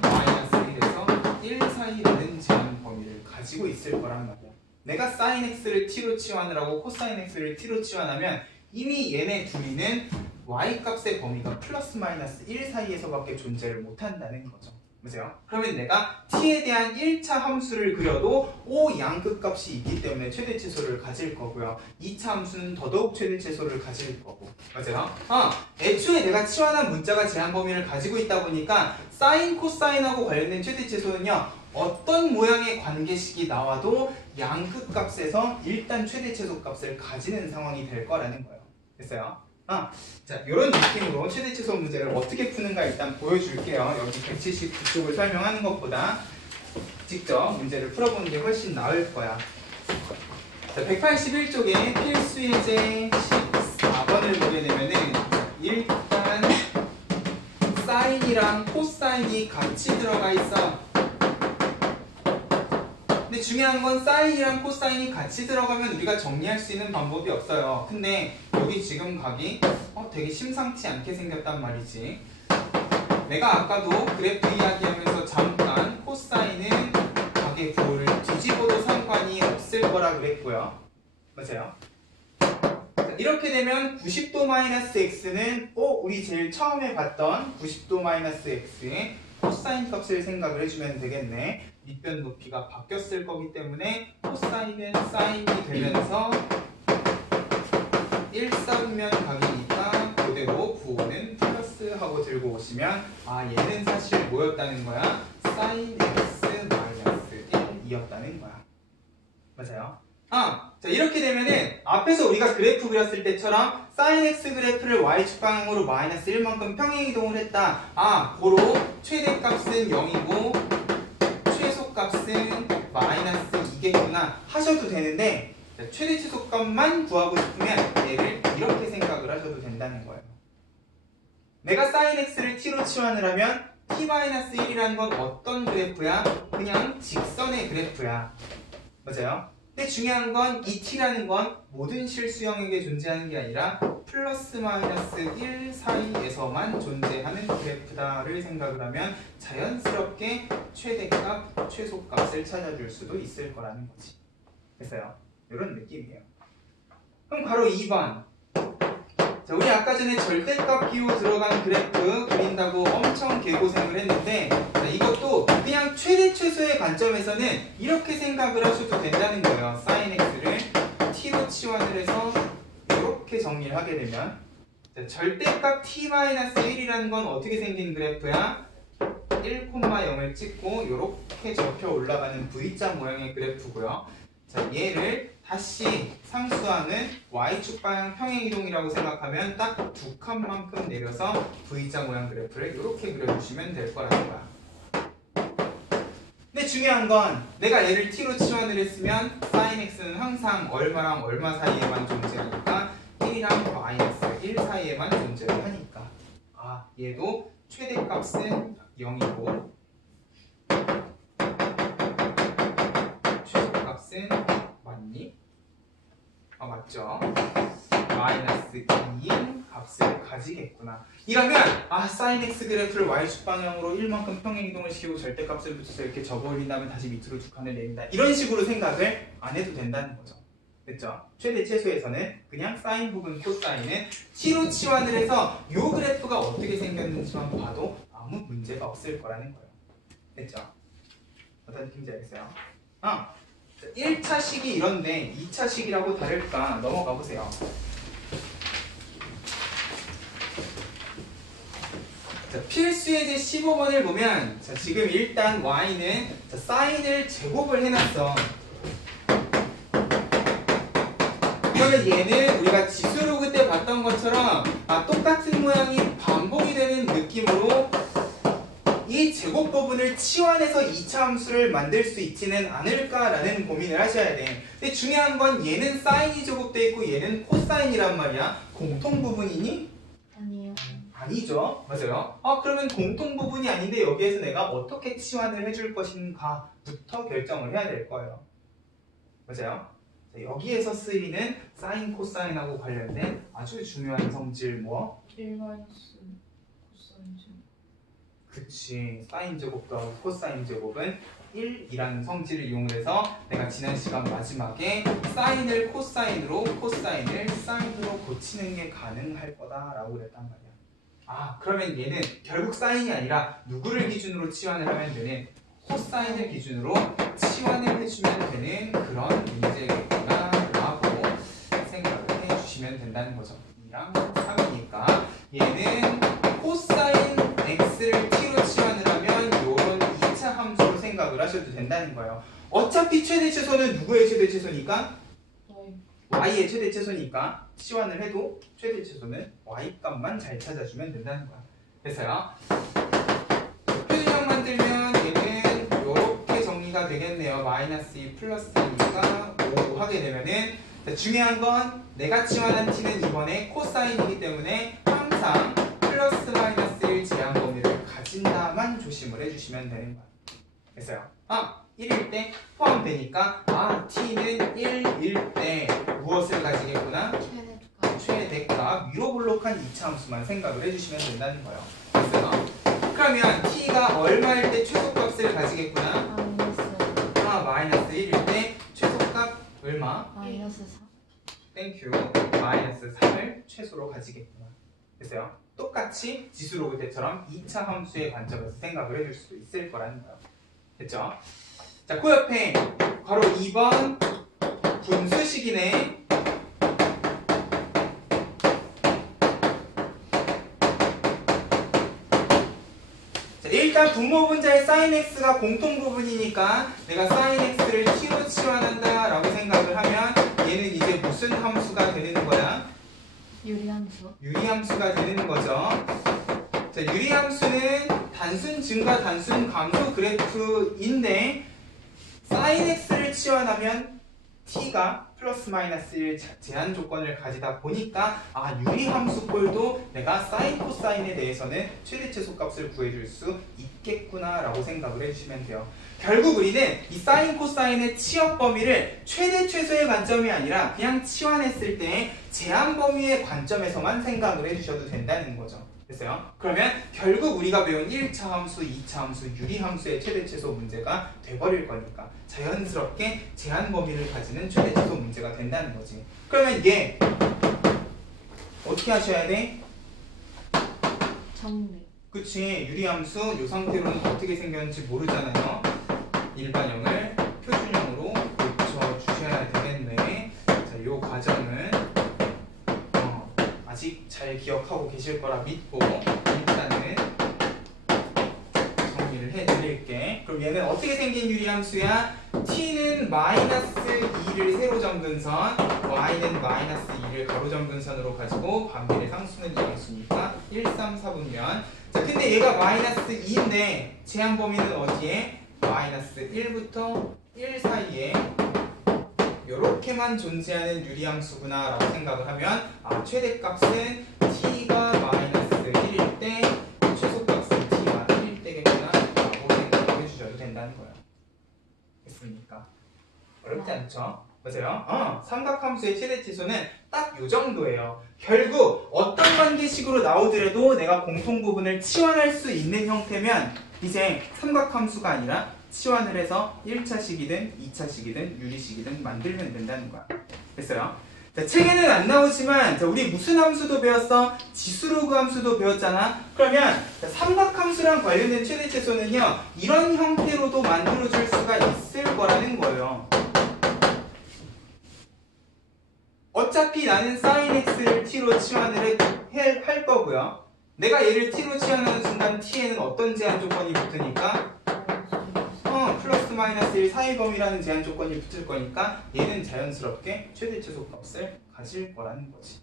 마이너스 1에서 1 사이라는 제한 범위를 가지고 있을 거란 말이야. 내가 사인 x를 t로 치환을 하고 코사인 x를 t로 치환하면 이미 얘네 둘이는 y값의 범위가 플러스 마이너스 1 사이에서밖에 존재를 못한다는 거죠. 보세요. 그러면 내가 t에 대한 1차 함수를 그려도 O 양끝값이 있기 때문에 최대 최소를 가질 거고요. 2차 함수는 더더욱 최대 최소를 가질 거고. 맞아요? 애초에 내가 치환한 문자가 제한 범위를 가지고 있다 보니까 사인, 코사인하고 관련된 최대 최소는요. 어떤 모양의 관계식이 나와도 양끝값에서 일단 최대 최소 값을 가지는 상황이 될 거라는 거예요. 됐어요? 자, 이런 느낌으로 최대 최소 문제를 어떻게 푸는가 일단 보여줄게요. 여기 179쪽을 설명하는 것보다 직접 문제를 풀어보는 게 훨씬 나을 거야. 자, 181쪽에 필수 예제 14번을 보게 되면은 일단 사인이랑 코사인이 같이 들어가 있어. 근데 중요한 건 사인이랑 코사인이 같이 들어가면 우리가 정리할 수 있는 방법이 없어요. 근데 여기 지금 각이 되게 심상치 않게 생겼단 말이지. 내가 아까도 그래프 이야기하면서 잠깐 코사인은 각의 부호를 뒤집어도 상관이 없을 거라 그랬고요. 맞아요? 자, 이렇게 되면 90도 마이너스 x는 우리 제일 처음에 봤던 90도 마이너스 x의 코사인 값을 생각을 해주면 되겠네. 밑변 높이가 바뀌었을 거기 때문에 코사인은 사인이 되면서 1사분면 각이니까 그대로 부호는 플러스 하고 들고 오시면 얘는 사실 뭐였다는 거야? 사인 x 마이너스 1이었다는 거야. 맞아요? 자, 이렇게 되면은 앞에서 우리가 그래프 그렸을 때처럼 사인 x 그래프를 y축 방향으로 마이너스 1만큼 평행 이동을 했다. 고로 최대값은 0이고 최소값은 마이너스 2겠구나 하셔도 되는데, 최대 최소값만 구하고 싶으면 얘를 이렇게 생각을 하셔도 된다는 거예요. 내가 sin x를 t로 치환을 하면 t-1이라는 건 어떤 그래프야? 그냥 직선의 그래프야. 맞아요? 근데 중요한 건 이 t라는 건 모든 실수형에게 존재하는 게 아니라 플러스 마이너스 1 사이에서만 존재하는 그래프다를 생각을 하면 자연스럽게 최대값, 최소값을 찾아줄 수도 있을 거라는 거지. 됐어요? 이런 느낌이에요. 그럼 바로 2번. 자, 우리 아까 전에 절대값 기호 들어간 그래프 그린다고 엄청 개고생을 했는데, 자, 이것도 그냥 최대 최소의 관점에서는 이렇게 생각을 하셔도 된다는 거예요. sin x를 t로 치환을 해서 이렇게 정리를 하게 되면, 자, 절대값 t-1이라는 건 어떻게 생긴 그래프야? 1,0을 찍고 이렇게 접혀 올라가는 V자 모양의 그래프고요. 자, 얘를 다시 상수하는 y축 방향 평행이동이라고 생각하면 딱 두 칸만큼 내려서 V자 모양 그래프를 이렇게 그려주시면 될 거라는 거야. 근데 중요한 건 내가 얘를 t로 치환을 했으면 sin x는 항상 얼마랑 얼마 사이에만 존재하니까 1이랑 마이너스 1 사이에만 존재를 하니까 얘도 최대값은 0이고 최소값은 맞니? 맞죠? 마이너스 2인 값을 가지겠구나. 이러면 sin x 그래프를 y축 방향으로 1만큼 평행이동을 시키고 절대값을 붙여서 이렇게 접어올린 다음에 다시 밑으로 두 칸을 내린다. 이런 식으로 생각을 안 해도 된다는 거죠. 됐죠? 최대 최소에서는 그냥 사인 부분 코사인은 t로 치환을 해서 이 그래프가 어떻게 생겼는지만 봐도 아무 문제가 없을 거라는 거예요. 됐죠? 어떤 느낌인지 알겠어요? 1차식이 이런데 2차식이라고 다를까? 넘어가 보세요. 자, 필수예제 15번을 보면 지금 일단 y는 사인을 제곱을 해놨어. 그러면 얘는 우리가 지수로 그때 봤던 것처럼 똑같은 모양이 반복이 되는 느낌으로 이 제곱 부분을 치환해서 2차 함수를 만들 수 있지는 않을까라는 고민을 하셔야 돼. 근데 중요한 건 얘는 사인이 제곱돼 있고 얘는 코사인이란 말이야. 공통 부분이니? 아니요. 아니죠. 맞아요. 그러면 공통 부분이 아닌데 여기에서 내가 어떻게 치환을 해줄 것인가부터 결정을 해야 될 거예요. 맞아요? 자, 여기에서 쓰이는 사인, 코사인하고 관련된 아주 중요한 성질 1 마이너스 코사인 제곱. 그치. 사인 제곱 더하기 코사인 제곱은 1이라는 성질을 이용해서 내가 지난 시간 마지막에 사인을 코사인으로 코사인을 사인으로 고치는 게 가능할 거다라고 그랬단 말이야. 그러면 얘는 결국 사인이 아니라 누구를 기준으로 치환을 하면 되는 코사인을 기준으로 치환을 해주면 되는 그런 문제겠구나 라고 생각을 해주시면 된다는 거죠. 2랑 3이니까 얘는 코사인 x를 t로 치환을 하면 이런 2차 함수로 생각을 하셔도 된다는 거예요. 어차피 최대 최소는 누구의 최대 최소니까? y의 최대 최소니까 치환을 해도 최대 최소는 y 값만 잘 찾아주면 된다는 거야. 그래서요. 표준형 만들면 얘는 이렇게 정리가 되겠네요. -2 플러스 2가 5 하게 되면은 중요한 건 내가 치환한 t는 이번에 코사인이기 때문에 항상 플러스 마이너스 1 제한 범위를 가진다만 조심을 해주시면 되는 거야. 됐어요? 1일 때 포함되니까 t는 1일 때 무엇을 가지겠구나? 최대값 위로 볼록한 2차 함수만 생각을 해주시면 된다는 거예요. 됐어요? 그러면 t가 얼마일 때 최소값을 가지겠구나? 마이너스 1일 때 최소값 얼마? 마이너스 4. 땡큐. 마이너스 3을 최소로 가지겠구나. 됐어요? 똑같이 지수로그 때처럼 2차 함수의 관점에서 생각을 해줄 수도 있을 거라는 거예요. 됐죠? 자, 그 옆에 괄호 2번 분수식이네. 자, 일단 분모분자의 sin x가 공통 부분이니까 내가 sin x를 t로 치환한다 라고 생각을 하면 얘는 이제 무슨 함수가 되는 거야? 유리함수. 유리함수가 되는 거죠. 자, 유리함수는 단순 증가, 단순 감소 그래프인데 sin x를 치환하면 t가 플러스 마이너스 1 제한 조건을 가지다 보니까 유리함수 꼴도 내가 사인 코사인에 대해서는 최대 최소값을 구해줄 수 있겠구나 라고 생각을 해주시면 돼요. 결국 우리는 이 사인 코사인의 치역 범위를 최대 최소의 관점이 아니라 그냥 치환했을 때 제한 범위의 관점에서만 생각을 해주셔도 된다는 거죠. 됐어요? 그러면 결국 우리가 배운 1차 함수, 2차 함수, 유리함수의 최대 최소 문제가 돼버릴 거니까 자연스럽게 제한 범위를 가지는 최대 최소 문제가 된다는 거지. 그러면 얘 어떻게 하셔야 돼? 정리. 그치, 유리함수 이 상태로는 어떻게 생겼는지 모르잖아요. 일반형을 표준형으로 고쳐주셔야 되겠네. 자, 이 과정은 아직 잘 기억하고 계실 거라 믿고 일단은 정리를 해드릴게. 그럼 얘는 어떻게 생긴 유리함수야? t는 마이너스 2를 세로점근선, y는 마이너스 2를 가로점근선으로 가지고 반비례 상수는 이함수니까 1, 3, 4분면. 자, 근데 얘가 마이너스 2인데 제한 범위는 어디에? 마이너스 1부터 1 사이에 이렇게만 존재하는 유리함수구나 라고 생각을 하면 최대값은 t가 마이너스 1일 때 최소값은 t가 1일 때겠구나 라고 생각을 해주셔도 된다는 거예요. 됐습니까? 어렵지 않죠? 맞아요? 삼각함수의 최대치수는 딱 이 정도예요. 결국 어떤 관계식으로 나오더라도 내가 공통부분을 치환할 수 있는 형태면 이제 삼각함수가 아니라 치환을 해서 1차식이든 2차식이든 유리식이든 만들면 된다는 거야. 됐어요? 자, 책에는 안 나오지만 우리 무슨 함수도 배웠어? 지수로그 함수도 배웠잖아? 그러면 삼각함수랑 관련된 최대최소는요 이런 형태로도 만들어줄 수가 있을 거라는 거예요. 어차피 나는 sin x를 t로 치환을 할 거고요. 내가 얘를 t로 치환하는 순간 t에는 어떤 제한 조건이 붙으니까? 플러스 마이너스 1 사이범위라는 제한 조건이 붙을 거니까 얘는 자연스럽게 최대 최소값을 가질 거라는 거지.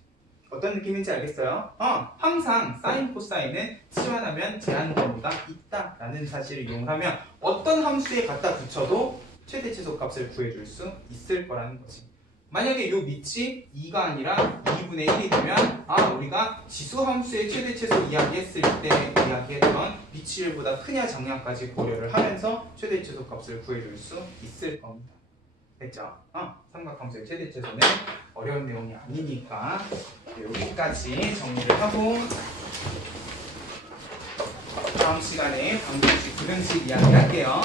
어떤 느낌인지 알겠어요? 항상 사인 코사인은 치환하면 제한 범위가 있다라는 사실을 이용하면 어떤 함수에 갖다 붙여도 최대 최소값을 구해줄 수 있을 거라는 거지. 만약에 요 밑이 2가 아니라 2분의 1이 되면 우리가 지수함수의 최대 최소 이야기했을 때 이야기했던 밑이 1보다 크냐 작냐까지 고려를 하면서 최대 최소 값을 구해줄 수 있을 겁니다. 됐죠? 삼각함수의 최대 최소는 어려운 내용이 아니니까 여기까지 정리를 하고 다음 시간에 방정식, 부등식 이야기 할게요.